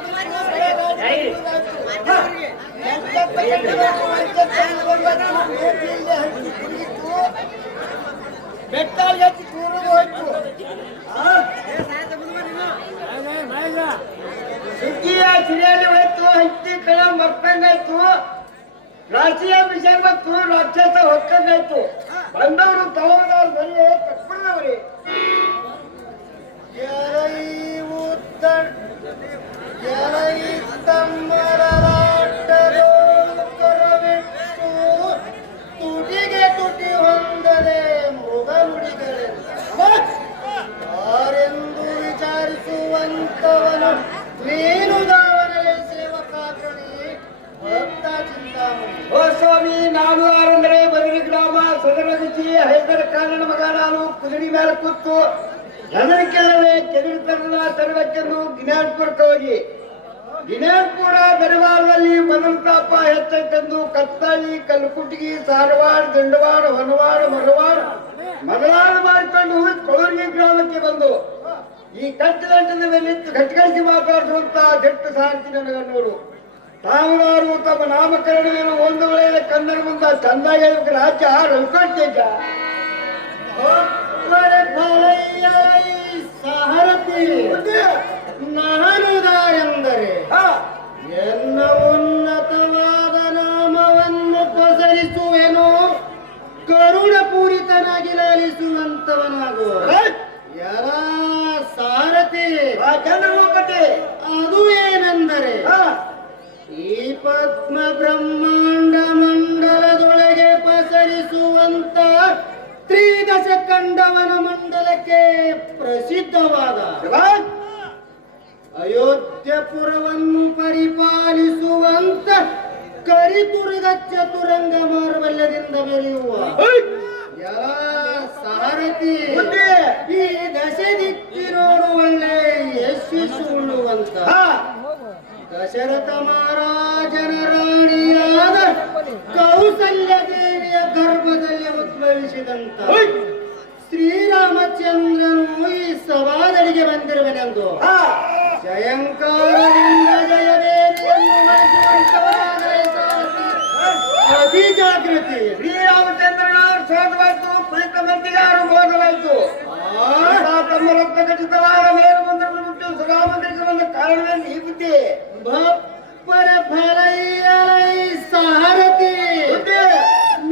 ಬೆಟ್ಟಾಗಿ ಹಚ್ಚಿ ಕೂರುದು ಹೋಯ್ತು. ಸುಗ್ಗಿಯ ಸಿರಿಯಲ್ಲಿ ಹೋಯ್ತು, ಹತ್ತಿ ಕಳ ಮರ್ತಂಗಾಯ್ತು, ರಾಶಿಯ ವಿಷಯ ಮತ್ತು ರಾಕ್ಷಸ ಹೊಕ್ಕಂಗಾಯ್ತು. ಬಂದವರು ತವರದವ್ರು ಬರೀ ಕಟ್ಕೊಂಡವ್ರಿ. ತುಟಿಗೆ ತುಟಿ ಹೊಂದದೆ ಮೃಗ ನುಡಿಗಳೇ ಯಾರೆಂದು ವಿಚಾರಿಸುವಂತವನು ನೀನು ದಾವನಲೆ ಸೇವಕಾಗ್ರಣಿ ಭಕ್ತ ಚಿಂತಾಮಣಿ. ಓ ಸ್ವಾಮಿ, ನಾನು ಯಾರಂದ್ರೆ ಬದರಿ ಗ್ರಾಮ ಸದರ ರುಚಿ ಹೈದರ ಕಾರಣ ಮಗ. ನಾನು ಕುದುರೆ ಮೇಲೆ ಕೂತು ಜನರಿಗೆಲ್ಲವೇ ಕೆದಿರು ತರಬೇಕೆಂದು ಗಿನ್ಯಾನ್ಪುರಕ್ಕೆ ಹೋಗಿ ಗಿನ್ಯಾನ್ಪುರ ದರವಾರದಲ್ಲಿ ಬದಲು ತಾಪ ಹೆಚ್ಚೈತೆಂದು ಕತ್ತಾಳಿ, ಕಲ್ಲುಕುಟ್ಟಿಗಿ, ಸಾರವಾಡ, ದಂಡವಾಡ, ಹೊನವಾಡ, ಮರವಾಡ ಮೊದಲಾದ ಮಾಡಿಕೊಂಡು ಕೊಳೂರಿಗೆ ಗ್ರಾಮಕ್ಕೆ ಬಂದು ಈ ಕಟ್ಟದಂಟದ ಮೇಲೆ ಗಟ್ಟಿಗಡಿಸಿ ಮಾತಾಡಿಸುವಂತ ಜಟ್ಟು ಸಾರಥಿ ನನಗನ್ನೋರು. ತಾವುದಾರು ತಮ್ಮ ನಾಮಕರಣವನ್ನು ಒಂದು ವೇಳೆ ಕನ್ನಡ ಮುಂದೆ ಚಂದಾಗಿ ರಾಜ್ಯ ರವಿಕೊಟ್ಟಿದ್ದ ಸಾರಥಿ ನಾನುದಾರೆಂದರೆ ಎನ್ನ ಉನ್ನತವಾದ ನಾಮವನ್ನು ಪಸರಿಸುವೆನು, ಕರುಣಪೂರಿತನಾಗಿ ಲಾಲಿಸುವಂತವನಾಗುವ ಯರ ಸಾರಥಿ. ಅದು ಏನೆಂದರೆ ಈ ಪದ್ಮ ಬ್ರಹ್ಮಾಂಡ ಮಂಡಲದೊಳಗೆ ಪಸರಿಸುವಂತ ತ್ರಿದಶ ಕಂಡವನ ಮಂಡಲಕ್ಕೆ ಪ್ರಸಿದ್ಧವಾದ ಅಯೋಧ್ಯಪುರವನ್ನು ಪರಿಪಾಲಿಸುವಂತ ಕರಿತುರ್ಗ ಚತುರಂಗ ಮಾರ್ಬಲ್ಯದಿಂದ ಬೆಳೆಯುವ ಸಾರಥಿ. ಈ ದಶ ದಿಕ್ಕಿನೋಡು ಒಳ್ಳೆ ಯಶಸ್ಸುಳ್ಳುವಂತ ದಶರಥ ಮಹಾರಾಜನ ರಾಣಿಯಾದ ಕೌಸಲ್ಯ ದೇವಿಯ ಗರ್ಭದಲ್ಲಿ ಉದ್ಭವಿಸಿದಂತ ಶ್ರೀರಾಮಚಂದ್ರನು ಈ ಸಭಾದಳಿಗೆ ಬಂದಿರುವನೆಂದು ಜಯಂಕಾರದಿಂದ ಜಯವೇದಿಯನ್ನು ಅತಿ ಜಾಗೃತಿ. ಶ್ರೀರಾಮಚಂದ್ರನ ಸೋದವಾಯ್ತು, ಕುಳಿತ ಮಂದಿಗಾರು ಬೋಧವಾಯ್ತು. ತಮ್ಮ ರಕ್ತ ಖಚಿತವಾದ ಮೇಲು ಮಂದಿರವನ್ನು ಬಿಟ್ಟು ಸಭಾಮಂದಿರಕ್ಕೆ ಬಂದ ಕಾರಣವೇನು ಈ ಬುದ್ಧಿ ಭಪ್ಪರ ಫಲೈ ಸಾರಥಿ.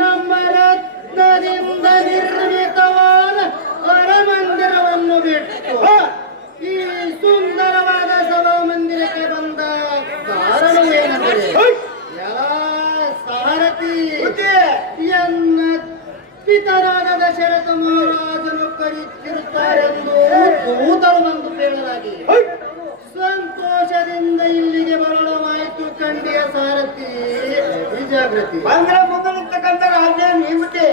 ನಮ್ಮ ರತ್ನದಿಂದ ನಿರ್ಮಿತವಾದ ಹೊರಮಂದಿರವನ್ನು ಬಿಟ್ಟು ಈ ಸುಂದರವಾದ ಸಭಾಮಂದಿರಕ್ಕೆ ಬಂದ ಕಾರಣವೇನೆಂದರೆ ಸಾರಥಿ ಎನ್ನ ಪಿತರಾದ ದಶರಥ ಮಹಾರಾಜನು ಕರೆಯುತ್ತಿರುತ್ತಾರೆಂದು ದೂತರು ಬಂದು ಹೇಳಲಾಗಿ ಸಂತೋಷದಿಂದ ಇಲ್ಲಿಗೆ ಬರಳವಾಯಿತು ಕಂಡಿಯ ಸಾರಥಿ ಜಾಗೃತಿ. ಅಂದ್ರೆ ಮುಂದಿರ್ತಕ್ಕಂಥ ರಾಜ್ಯ ನಿಮ್ಮತ್ತೆ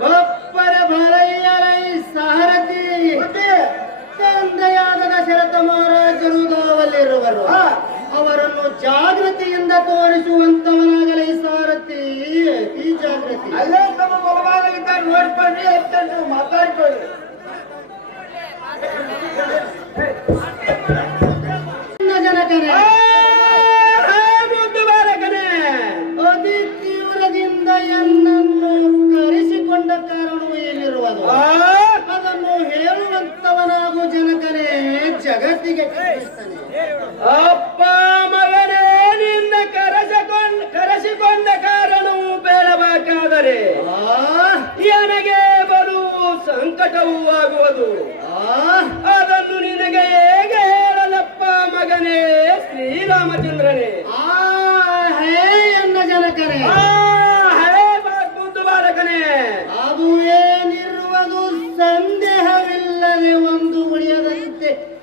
ಬಪ್ಪರ ಭಲೈಯಲೈ ಸಾರಥಿ. ತಂದೆಯಾದ ದಶರಥ ಮಹಾರಾಜರು ದಾವಲ್ಲಿರುವರು, ಅವರನ್ನು ಜಾಗೃತಿಯಿಂದ ತೋರಿಸುವಂತವನಾಗಲೈ ಸಾರಥಿ ಈ ಜಾಗೃತಿ. ಅಲ್ಲೇ ತಮ್ಮ ಬಲವಾದ ನೋಡ್ಕೊಂಡ್ರಿ ಹೆಚ್ಚು ಮಾತಾಡ್ಕೊಳ್ಳಿ. ಜನಕನೇ ಮುಂದುವರೆಗನೆ ಅತಿ ತೀವ್ರದಿಂದ ಎನ್ನನ್ನು ಕರೆಸಿ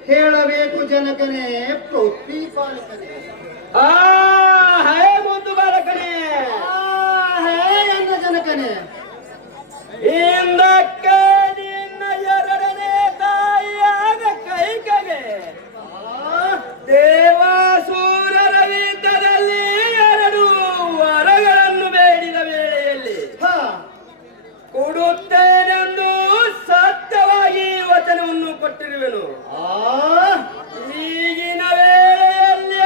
ಹೇಳಬೇಕು ಜನಕನೇ ಪೃಥ್ವಿ ಪಾಲಕನೇ. ಹೇ ಮುದ್ದು ಬಾಲಕನೇ, ಹೇ ಎನ್ನ ಜನಕನೇ, ಹಿಂದಕ್ಕೆ ನಿನ್ನ ಎರಡನೇ ತಾಯಿಯಾದ ಕೈಕೆಗೆ ದೇವಾಸೂರರ ಯುದ್ಧದಲ್ಲಿ 2 ವರಗಳನ್ನು ಬೇಡಿದ ವೇಳೆಯಲ್ಲಿ ಕೊಡುತ್ತೇನೆಂದು ಸತ್ಯವಾಗಿ ವಚನವನ್ನು ಕೊಟ್ಟಿರುವೆನು. ಈಗಿನ ವೇಳೆಯಲ್ಲಿ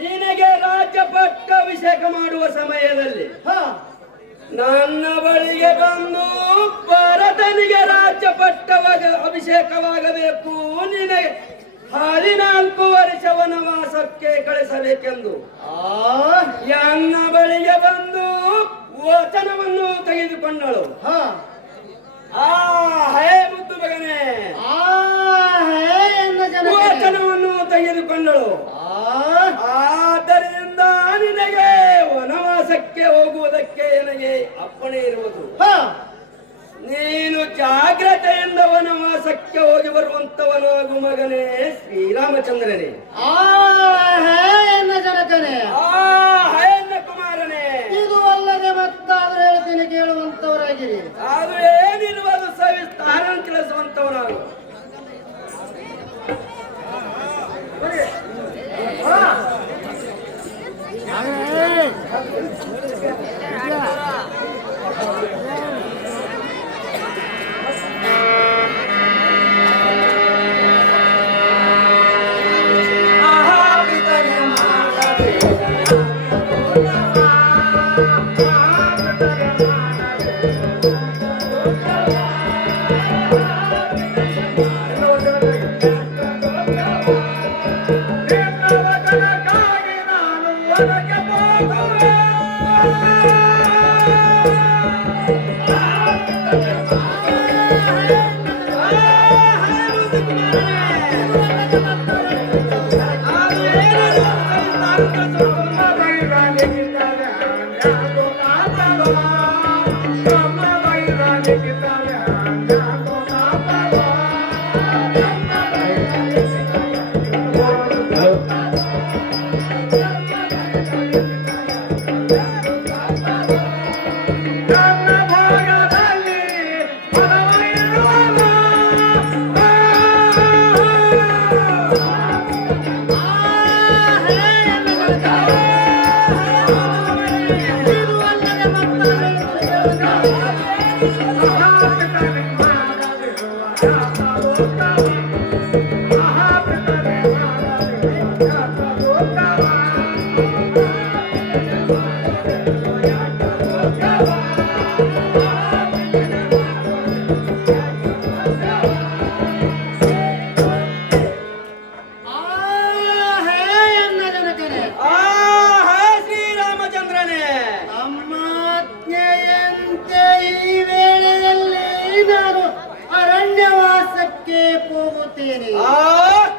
ನಿನಗೆ ರಾಜ್ಯ ಪಟ್ಟಾಭಿಷೇಕ ಮಾಡುವ ಸಮಯದಲ್ಲಿ ನನ್ನ ಬಳಿಗೆ ಬಂದು ಭರತನಿಗೆ ರಾಜ್ಯ ಅಭಿಷೇಕವಾಗಬೇಕು, ನಿನಗೆ 14 ವರ್ಷ ವನವಾಸಕ್ಕೆ ಕಳಿಸಬೇಕೆಂದು ನನ್ನ ಬಳಿಗೆ ಬಂದು ವಚನವನ್ನು ತೆಗೆದುಕೊಂಡಳು. ಹೇ ಮುದ್ದು ಮಗನೇ, ವಚನವನ್ನು ತೆಗೆದುಕೊಂಡಳು. ಆದ್ದರಿಂದ ನಿನಗೆ ವನವಾಸಕ್ಕೆ ಹೋಗುವುದಕ್ಕೆ ನನಗೆ ಅಪ್ಪಣೆ ಇರುವುದು. ನೀನು ಜಾಗ್ರತೆಯಿಂದ ವನವಾಸಕ್ಕೆ ಹೋಗಿ ಬರುವಂತವನಾಗು ಮಗನೇ ಶ್ರೀರಾಮಚಂದ್ರನೇ. ಎನ್ನ ಜನಕನೇ, ಹಯನ್ನ ಕುಮಾರನೇ, ಇದು ಅಲ್ಲದೆ ಮತ್ತಾದ್ರೂ ಹೇಳ್ತೀನಿ ಕೇಳುವಂತವರಾಗಿರಿ. ಅದು ಏನಿರುವುದು ಸವಿಸ್ತಾರ ತಿಳಿಸುವಂತವನಾಗು.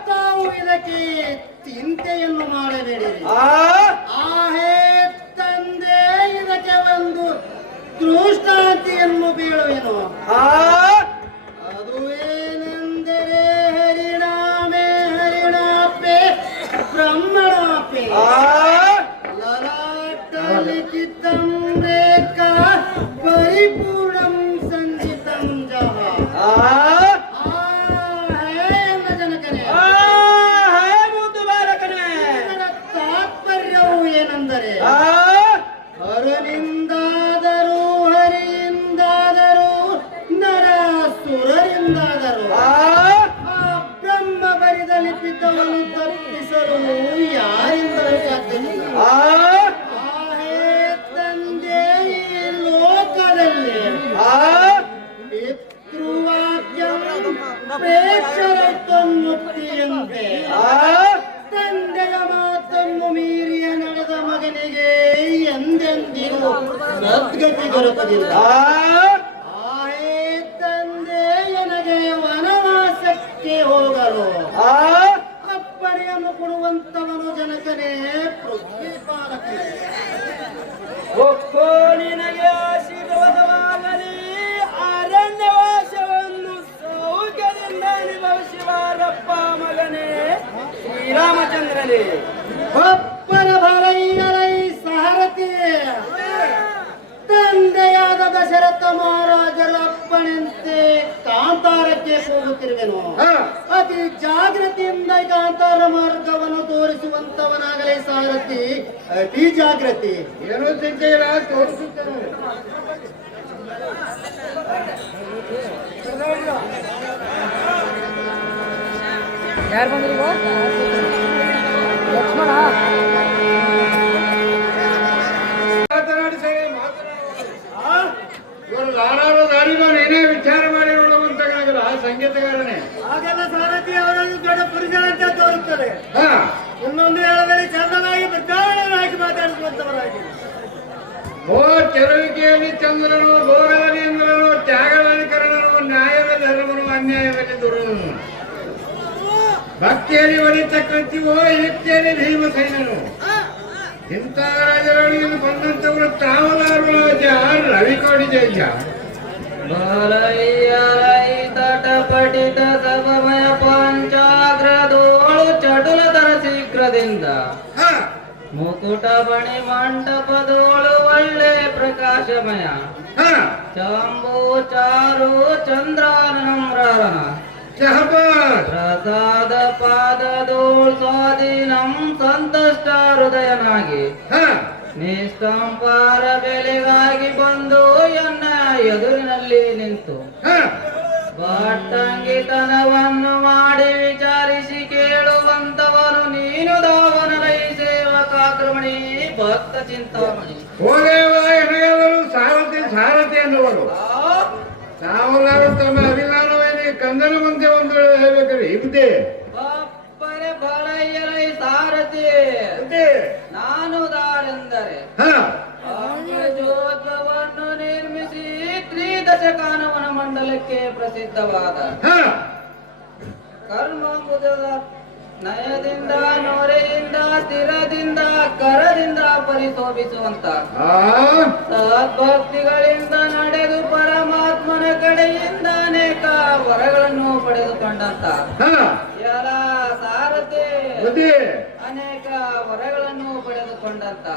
ತಾವು ಇದಕ್ಕೆ ಚಿಂತೆಯನ್ನು ಮಾಡಬೇಡಿರಿ. ಹೇ ತಂದೆ, ಇದಕ್ಕೆ ಒಂದು ದೃಷ್ಟಾಂತಿಯನ್ನು ಬೀಳುವೆನು. ಅದು ಏನೆಂದರೆ ಹರಿಣಾಮೆ ಹರಿಣಾಪೆ ಬ್ರಹ್ಮಣಾಪೆ ಲಲಾಟಲಿಖಿತಂ ರೇಖಾ ಪರಿಪೂರ್ಣಂ ಸಂಚಿತಂ ಜಹ. ತಾತ್ಪರ್ಯವು ಏನೆಂದರೆ ಹರನಿಂದಾದರೂ ಹರಿಯಿಂದಾದರೂ ನರಸುರರಿಂದಾದರೂ ಬ್ರಹ್ಮ ಬರಿದ ಲಿಪಿತವನ್ನು ತಪ್ಪಿಸಲು ಯಾರಿಂದಲೂ ಸಾಧ್ಯವಿಲ್ಲ. ತಂದೆ, ಈ ಲೋಕದಲ್ಲಿ ಪಿತೃವಾಕ್ಯಂ ಪ್ರೇಕ್ಷರತ್ವನ್ಮುಕ್ತಿಯಂತೆ ತಂದೆಯ ಮಾತನ್ನು ಮೀರಿಯ ನಡೆದ ಮಗನಿಗೆ ಎಂದೆಂದಿಗೂ ಸದ್ಗತಿ ದೊರಕುವುದಿಲ್ಲ. ತಂದೆ, ನನಗೆ ವನವಾಸಕ್ಕೆ ಹೋಗಲು ಅಪ್ಪಣೆಯನ್ನು ಕೊಡುವಂತವನು ಜನಕನೇ ಪೃಥ್ವಿ ಪಾಲಕನೇ. ನಿನಗೆ ಆಶೀರ್ವಾದವಾಗಲಿ. ಅರಣ್ಯವಾಸವನ್ನು ಸೌಖ್ಯದಿಂದ ಅನುಭವಿಸುವಾರಪ್ಪ. ಶ್ರೀರಾಮಚಂದ್ರನೇ. ಒಪ್ಪನ ಬಲೈಯಲೈ ಸಾರಥಿ ತಂದೆಯಾದ ದಶರಥ ಮಹಾರಾಜರ ಅಪ್ಪಣೆಂತೆ ಕಾಂತಾರಕ್ಕೆ ಹೋಗುತ್ತಿರುವೆನು. ಅತಿ ಜಾಗೃತಿಯಿಂದ ಕಾಂತಾರ ಮಾರ್ಗವನ್ನು ತೋರಿಸುವಂತವನಾಗಲೇ ಸಾರಥಿ. ಅತಿ ಜಾಗೃತಿ. ಏನೋ ಚಿಂತೆ ಇಲ್ಲ, ತೋರಿಸುತ್ತೇನೆ. ಯಾರು ಬಂದ್ರಿ ಲಕ್ಷ್ಮಣ? ಮಾತನಾಡಿ ಸರಿ, ಇವರು ಲಾರಾರು ದಾರಿನೋ ಏನೇ ವಿಚಾರ ಮಾಡಿ ನೋಡುವಂತಾಗಲ್ಲ ಆ ಸಂಗೀತಗಾರನೇ. ಹಾಗೆಲ್ಲ ಸಾರಥಿ ಅವರನ್ನು ದೊಡ್ಡ ಪುರುಷರಂತೆ ತೋರುತ್ತದೆ. ಹಾ, ಇನ್ನೊಂದು ಹೇಳದಲ್ಲಿ ಚಂದವಾಗಿ ಪ್ರಧಾನವಾಗಿ ಮಾತಾಡಿಸುವಂತವರಾಗಿ. ಓ ಕೆರಳಿಕೆಯಲ್ಲಿ ಚಂದ್ರನು, ಘೋರದಲ್ಲಿ ಇಂದ್ರನು, ತ್ಯಾಗದಲ್ಲಿ ಕರ್ಣನು, ನ್ಯಾಯದಲ್ಲಿ ಧರ್ಮನು, ಅನ್ಯಾಯದಲ್ಲಿ ದುರ್ಗನು, ಭಕ್ತಿಯಲ್ಲಿ ಒಲಿತಕ್ಕಂತಿ ಓ ಯುಕ್ತಿಯಲ್ಲಿ ಭೀಮಸೇನನು. ಇಂಥ ರಾಜರೊಳಗೆ ಬಂದಂತವರು ತಾವಲಾರು ರಾಜ ರವಿಕೋಡಿ ಜಯ. ಬಾಲಯ್ಯಲೈ ತಟಪಟಿತ ಸಭಮಯ ಪಂಚಾಗ್ರದೋಳು ಚಟುಲತರ ಶೀಘ್ರದಿಂದ ಮುಕುಟ ಬಣಿ ಮಂಟಪದೋಳು ಒಳ್ಳೆ ಪ್ರಕಾಶಮಯ ಚಾಂಬೂ ಚಾರು ಚಂದ್ರಾನಮ್ರಾರನ ಪ್ರಸಾದ ಪಾದದೋಳ್ ಸ್ವಾಧೀನಂ ಸಂತಷ್ಟ ಹೃದಯನಾಗಿ ನಿಷ್ಕಂಪಾರ ಬೆಲೆಗಾಗಿ ಬಂದು ಎನ್ನ ಎದುರಿನಲ್ಲಿ ನಿಂತು ಬಾಟಂಗಿತನವನ್ನು ಮಾಡಿ ವಿಚಾರಿಸಿ ಕೇಳುವಂತವನು ನೀನು ದಾವನಲೈ ಸೇವಕಾಕ್ರಮಣಿ ಭಕ್ತ ಚಿಂತಾಮಣಿ. ಹೋದೇವ ಎಣೆಯವರು ಸಾರಥಿ ಸಾರಥಿ ಅನ್ನುವರು ತಾವೆಲ್ಲರೂ ತಮ್ಮ ಅಭಿಮಾನವಾಗಿ ಕಂದನ ಮುಂದೆ ಒಂದು ಹೇಳ್ಬೇಕ್ರಿ. ಇದ್ದೆ ಬಪ್ಪರೆ ಬಲಯ್ಯಲೈ ಸಾರಥಿ ನಾನು ದಾರೆಂದರೆ ಜೋತ್ಸವನ್ನು ನಿರ್ಮಿಸಿ ತ್ರಿದಶಕಾನವನ ಮಂಡಲಕ್ಕೆ ಪ್ರಸಿದ್ಧವಾದ ಕರ್ಮಂಬುದದ ನಯದಿಂದ ನೊರೆಯಿಂದ ಸ್ಥಿರದಿಂದ ಕರದಿಂದ ಪರಿಶೋಭಿಸುವಂತ ಸದ್ಭಕ್ತಿಗಳಿಂದ ನಡೆದು ಪರಮಾತ್ಮನ ಕಡೆಯಿಂದ ಅನೇಕ ವರಗಳನ್ನು ಪಡೆದುಕೊಂಡಂತ ಎಲ್ಲ ಸಾರಥಿ ಅನೇಕ ವರಗಳನ್ನು ಪಡೆದುಕೊಂಡಂತ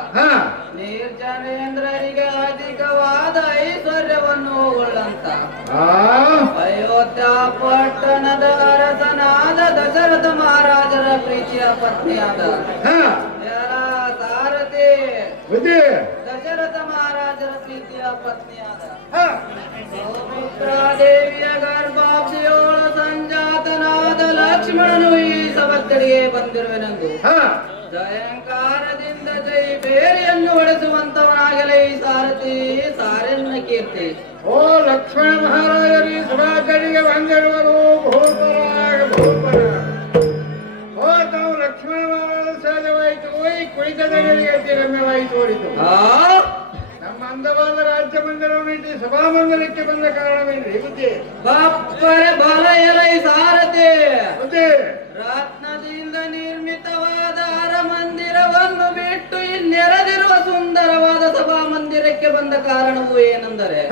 ನಿರ್ಜನೇಂದ್ರರಿಗೆ ಅಧಿಕವಾದ ಐಶ್ವರ್ಯವನ್ನು ಉಳ್ಳಂತ ಅಯೋಧ್ಯ ಪಟ್ಟಣದ ಅರಸನಾದ ದಶರಥ ಮಹಾರಾಜರ ಪ್ರೀತಿಯ ಪತ್ನಿಯಾದ ಸಾರಥಿ ದಶರಥ ಮಹಾರಾಜರ ಪ್ರೀತಿಯ ಪತ್ನಿಯಾದ ಸೌಮಿತ್ರಾದೇವಿಯ ಗರ್ಭಾಬ್ದಿಯೋಳ ಸಂಜಾತನಾದ ಲಕ್ಷ್ಮಣನು ಈ ಸಭತ್ತಡಿಗೆ ಬಂದಿರುವೆನೆಂದು ಜಯಂಕಾರದಿಂದ ಜೈ ಬೇರೆಯನ್ನು ಹೊಡೆಸುವಂತವನಾಗಲೇ ಈ ಸಾರಥಿ ಸಾರೆನ್ನ ಕೀರ್ತಿ. ಓ ಲಕ್ಷ್ಮಣ ಮಹಾರಾಜರು ಈ ಸಭಾಕರಿಗೆ ಬಂದಿರುವರು ಭೂಪರಾಗ ಭೂಪರ. ಓ ತಾವು ಲಕ್ಷ್ಮಣ ಮಹಾರಾಜ ಸಹಜವಾಯಿತು, ಈ ಕುಳಿತದಗಳಿಗೆ ರಮ್ಯವಾಯಿತು ಓಡಿತು. ನಮ್ಮ ಅಂದವಾದ ರಾಜ್ಯ ಮಂದಿರವನ್ನು ಸಭಾ ಮಂದಿರಕ್ಕೆ ಬಂದ ಕಾರಣವೇನ್ರಿ ಬುದ್ಧಿ? ಬಾಪ್ಪರೆ ಬಲಯಲೈ ಸಾರಥಿ ಬುದ್ಧಿ ರತ್ನದಿಂದ ನಿರ್ಮಿತವಾದ ಅರಮಂದಿರವನ್ನು ಬಿಟ್ಟು ಇನ್ನೆರೆದಿರುವ ಸುಂದರವಾದ ಸಭಾ ಮಂದಿರಕ್ಕೆ ಬಂದ ಕಾರಣವು ಏನೆಂದರೆ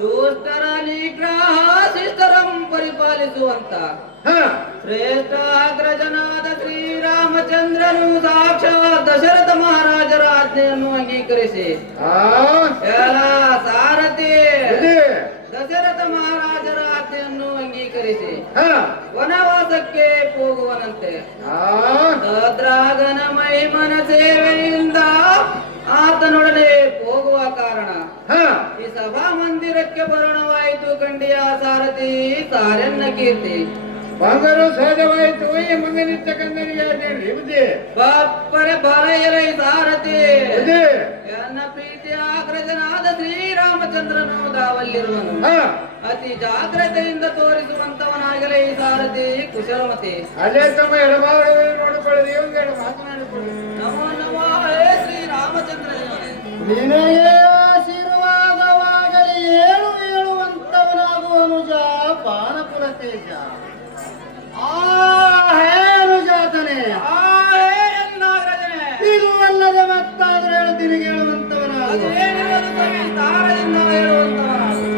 ದುಷ್ಟರ ನಿಗ್ರಹ ಶಿಷ್ಟರಂ ಪರಿಪಾಲಿಸುವಂತ ಶ್ರೇಷ್ಠ ಅಗ್ರಜನಾದ ಶ್ರೀರಾಮಚಂದ್ರನು ಸಾಕ್ಷಾತ್ ದಶರಥ ಮಹಾರಾಜರ ಆಜ್ಞೆಯನ್ನು ಅಂಗೀಕರಿಸಿ ಎಲ್ಲ ಸಾರಥಿ ದಶರಥ ಮಹಾರಾಜರ ಆಜ್ಞೆಯನ್ನು ಅಂಗೀಕರಿಸಿ ವನವಾಸಕ್ಕೆ ಹೋಗುವನಂತೆ. ಸದ್ರಾಗನ ಮಹಿಮನ ಸೇವೆಯಿಂದ ಆತನೊಡನೆ ಹೋಗುವ ಕಾರಣ ಈ ಸಭಾ ಮಂದಿರಕ್ಕೆ ಬರಣವಾಯಿತು ಕಂಡಿಯ ಸಾರಥಿ ಸಾರೆನ್ನ ಕೀರ್ತಿ. ಬಂದರು ಸಹಜವಾಯಿತು ಈ ಮುಂದೆ ನಿತ್ಯ ಕಂದನಿಗೆ ಬುದ್ಧಿ. ಬಾಪ್ಪರೆ ಬಲಯಲೈ ಸಾರಥಿ ಎನ್ನ ಪ್ರೀತಿಯ ಅಗ್ರಜನಾದ ಶ್ರೀರಾಮಚಂದ್ರನು ದಾವಲ್ಲಿರುವನು ಅತಿ ಜಾಗ್ರತೆಯಿಂದ ತೋರಿಸುವಂತವನಾಗಲೇ ಈ ಸಾರಥಿ ಕುಶಲಮತಿ. ಅಲ್ಲೇ ತಮ್ಮ ಎಡಭಾಗದಲ್ಲಿ ನೋಡಿಕೊಳ್ಳಿ, ಇವಂಗೆ ಮಾತನಾಡಿಕೊಳ್ಳಿ. ನಮೋ ನಮೋ ಹೇ ಶ್ರೀರಾಮಚಂದ್ರನೇ. ನಿನಗೆ ಆಶೀರ್ವಾದವಾಗಲಿ, ಏಳು ಏಳುವಂತವನಾಗುವನುಜ ಬಾನಕುಲ ತೇಜ. ಹೇನುಜಾತನೆ ಇದು ಅಲ್ಲದೆ ಮತ್ತಾದ್ರೂ ಹೇಳುತ್ತೀನಿ ಹೇಳುವಂತವನಾಗು. ತಾರದಿಂದ ಹೇಳುವಂತವನಾಗು.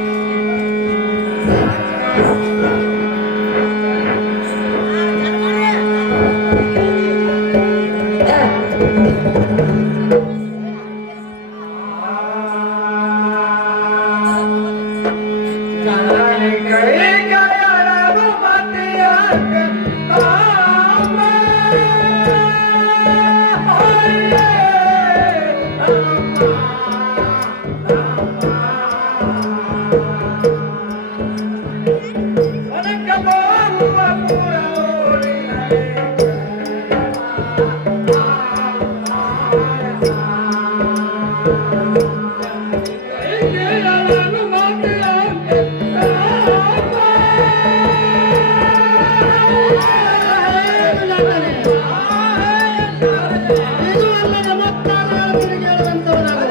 ಇದು ಅಲ್ಲದ ಮತ್ತಾರು ತಿರುಗಿ ಹೇಳುವಂತವನಾಗು.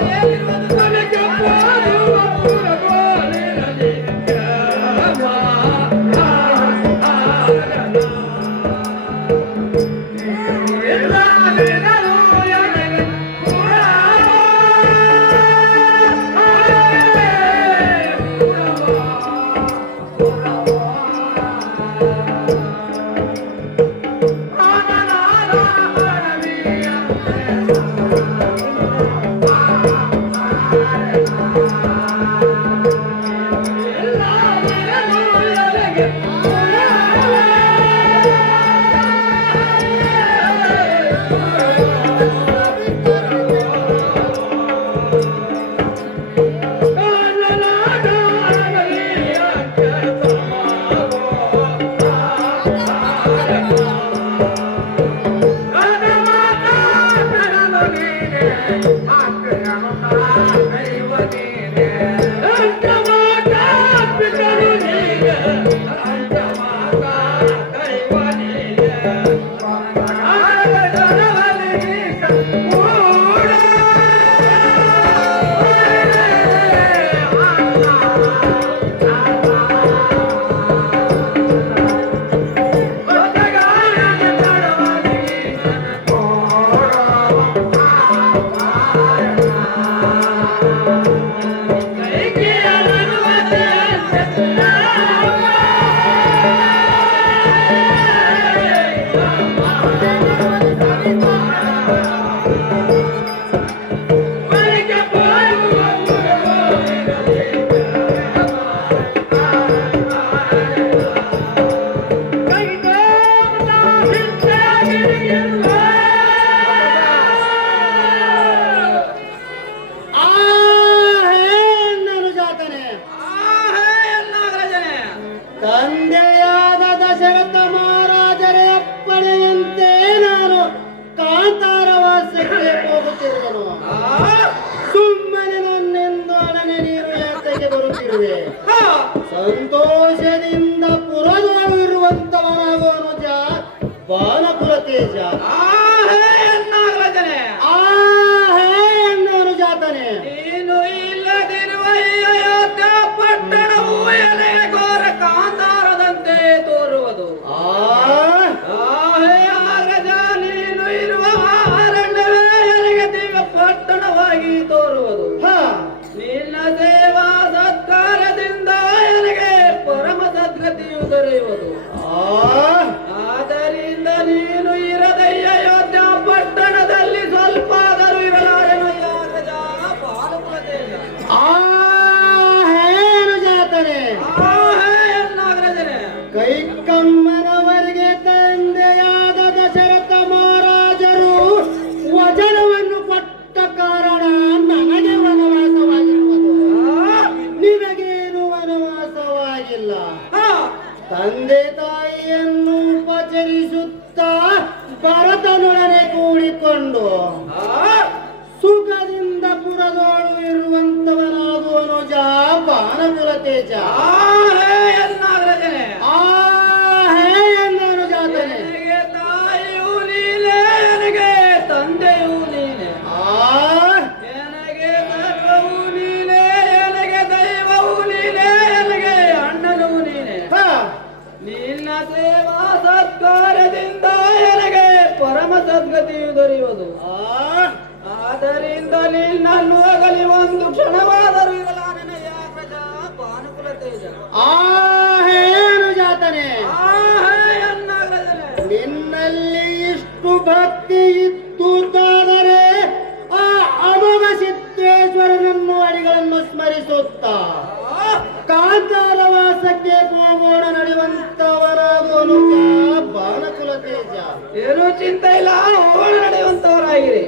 ತಂದೆಯಾದ ದಶರಥ ಮಹಾರಾಜರ ಅಪ್ಪಣೆಯಂತೆ ನಾನು ಕಾಂತಾರವಾಸಕ್ಕೆ ಹೋಗುತ್ತಿರುವನು. ಸುಮ್ಮನೆ ನನ್ನೆಂದು ಅಣನೆ ನೀರು ಯಾತ್ರೆಗೆ ಬರುತ್ತಿರುವೆ. ಸಂತೋಷದಿಂದ ಪುರದೊಳು ಇರುವಂತವನಾಗುವನು ಬಾನಪುರ ತೇಜ. ಎನ್ನವನು ಜಾತನೆ. ನೀನು ಇಲ್ಲದಿರುವ ಈ ಅಯೋಧ್ಯ ಪಟ್ಟಣವು ಎಲೆಗೆ ಘೋರ ಕಾಂತಾರದಂತೆ ತೋರುವುದು. ಆಗಜ ನೀನು ಇರುವ ಅರಣ್ಯವೇ ಎಲೆಗೆ ದಿವ್ಯ ಪಟ್ಟಣವಾಗಿ ತೋರುವುದು. ನಿನ್ನ ಸೇವಾ ಸತ್ಕಾರದಿಂದ ಎಲೆಗೆ ಪರಮ ಸದ್ಗತಿಯು ದೊರೆಯುವುದು. ಆದ್ದರಿಂದ ನೀನು ಇರದ ಈ ಅಯೋಧ್ಯ ಪಟ್ಟಣದಲ್ಲಿ ಸ್ವಲ್ಪಾದರೂ ಇರಲಾರೆನು. ಆಗಜ ಬಾಲಕುಲ ತೇಜ. ಏನು ಜಾತನೆ. ಕೈಕಮ್ಮನವರಿಗೆ ತಂದೆಯಾದ ದಶರಥ ಮಹಾರಾಜರು ವಚನವನ್ನು ಕೊಟ್ಟ ಕಾರಣ ನನಗೆ ವನವಾಸವಾಗಿರುವುದು. ನಿನಗೇನು ವನವಾಸವಾಗಿಲ್ಲ. ತಂದೆ ತಾಯಿಯನ್ನು ಉಪಚರಿಸುತ್ತಾ ಭರತನೊಡನೆ ಕೂಡಿಕೊಂಡು ಸುಖದಿಂದ ಪುರದೋಳು ಇರುವಂತವನಾಗುವನು ಬಾನಪುರ ತೇಜ. ಎನ್ನನು ಜಾತನೆ. ತಾಯಿಯೂ ನೀನೆ, ನನಗೆ ತಂದೆಯೂ ನೀನೆ. ನನಗೆ ಸರ್ವವೂ ನೀನೆ, ನನಗೆ ದೈವವೂ ನೀನೆ, ನನಗೆ ಅಣ್ಣನೂ ನೀನೆ. ನಿನ್ನ ಸೇವಾ ಸತ್ಕಾರದಿಂದ ನನಗೆ ಪರಮ ಸದ್ಗತಿಯು ದೊರೆಯುವುದು. ಆದ್ದರಿಂದ ನಿನ್ನನ್ನು ಆಗಲಿ ಒಂದು ಕ್ಷಣವಾದರೂ ಇರಲಾರೆನೆಯ ಪ್ರಜಾ ಬಾನುಕುಲ ತೇಜ. ಏನು ಜಾತನೆ. ಎನ್ನಾಗಲೇ ನಿನ್ನಲ್ಲಿ ಇಷ್ಟು ಭಕ್ತಿ ಇದ್ದುದಾದರೆ ಆ ಅಮೋಘ ಸಿದ್ದೇಶ್ವರನನ್ನು ಅಡಿಗಳನ್ನು ಸ್ಮರಿಸುತ್ತಾ ಕಾಂತಾರವಾಸಕ್ಕೆ ಹೋಗೋಣ ನಡೆಯುವಂತವರಾಗುವನು ಬಾನಕುಲ ತೇಜ. ಏನೂ ಚಿಂತೆ ಇಲ್ಲ, ಓಡ ನಡೆಯುವಂತವರಾಗಿರಿ.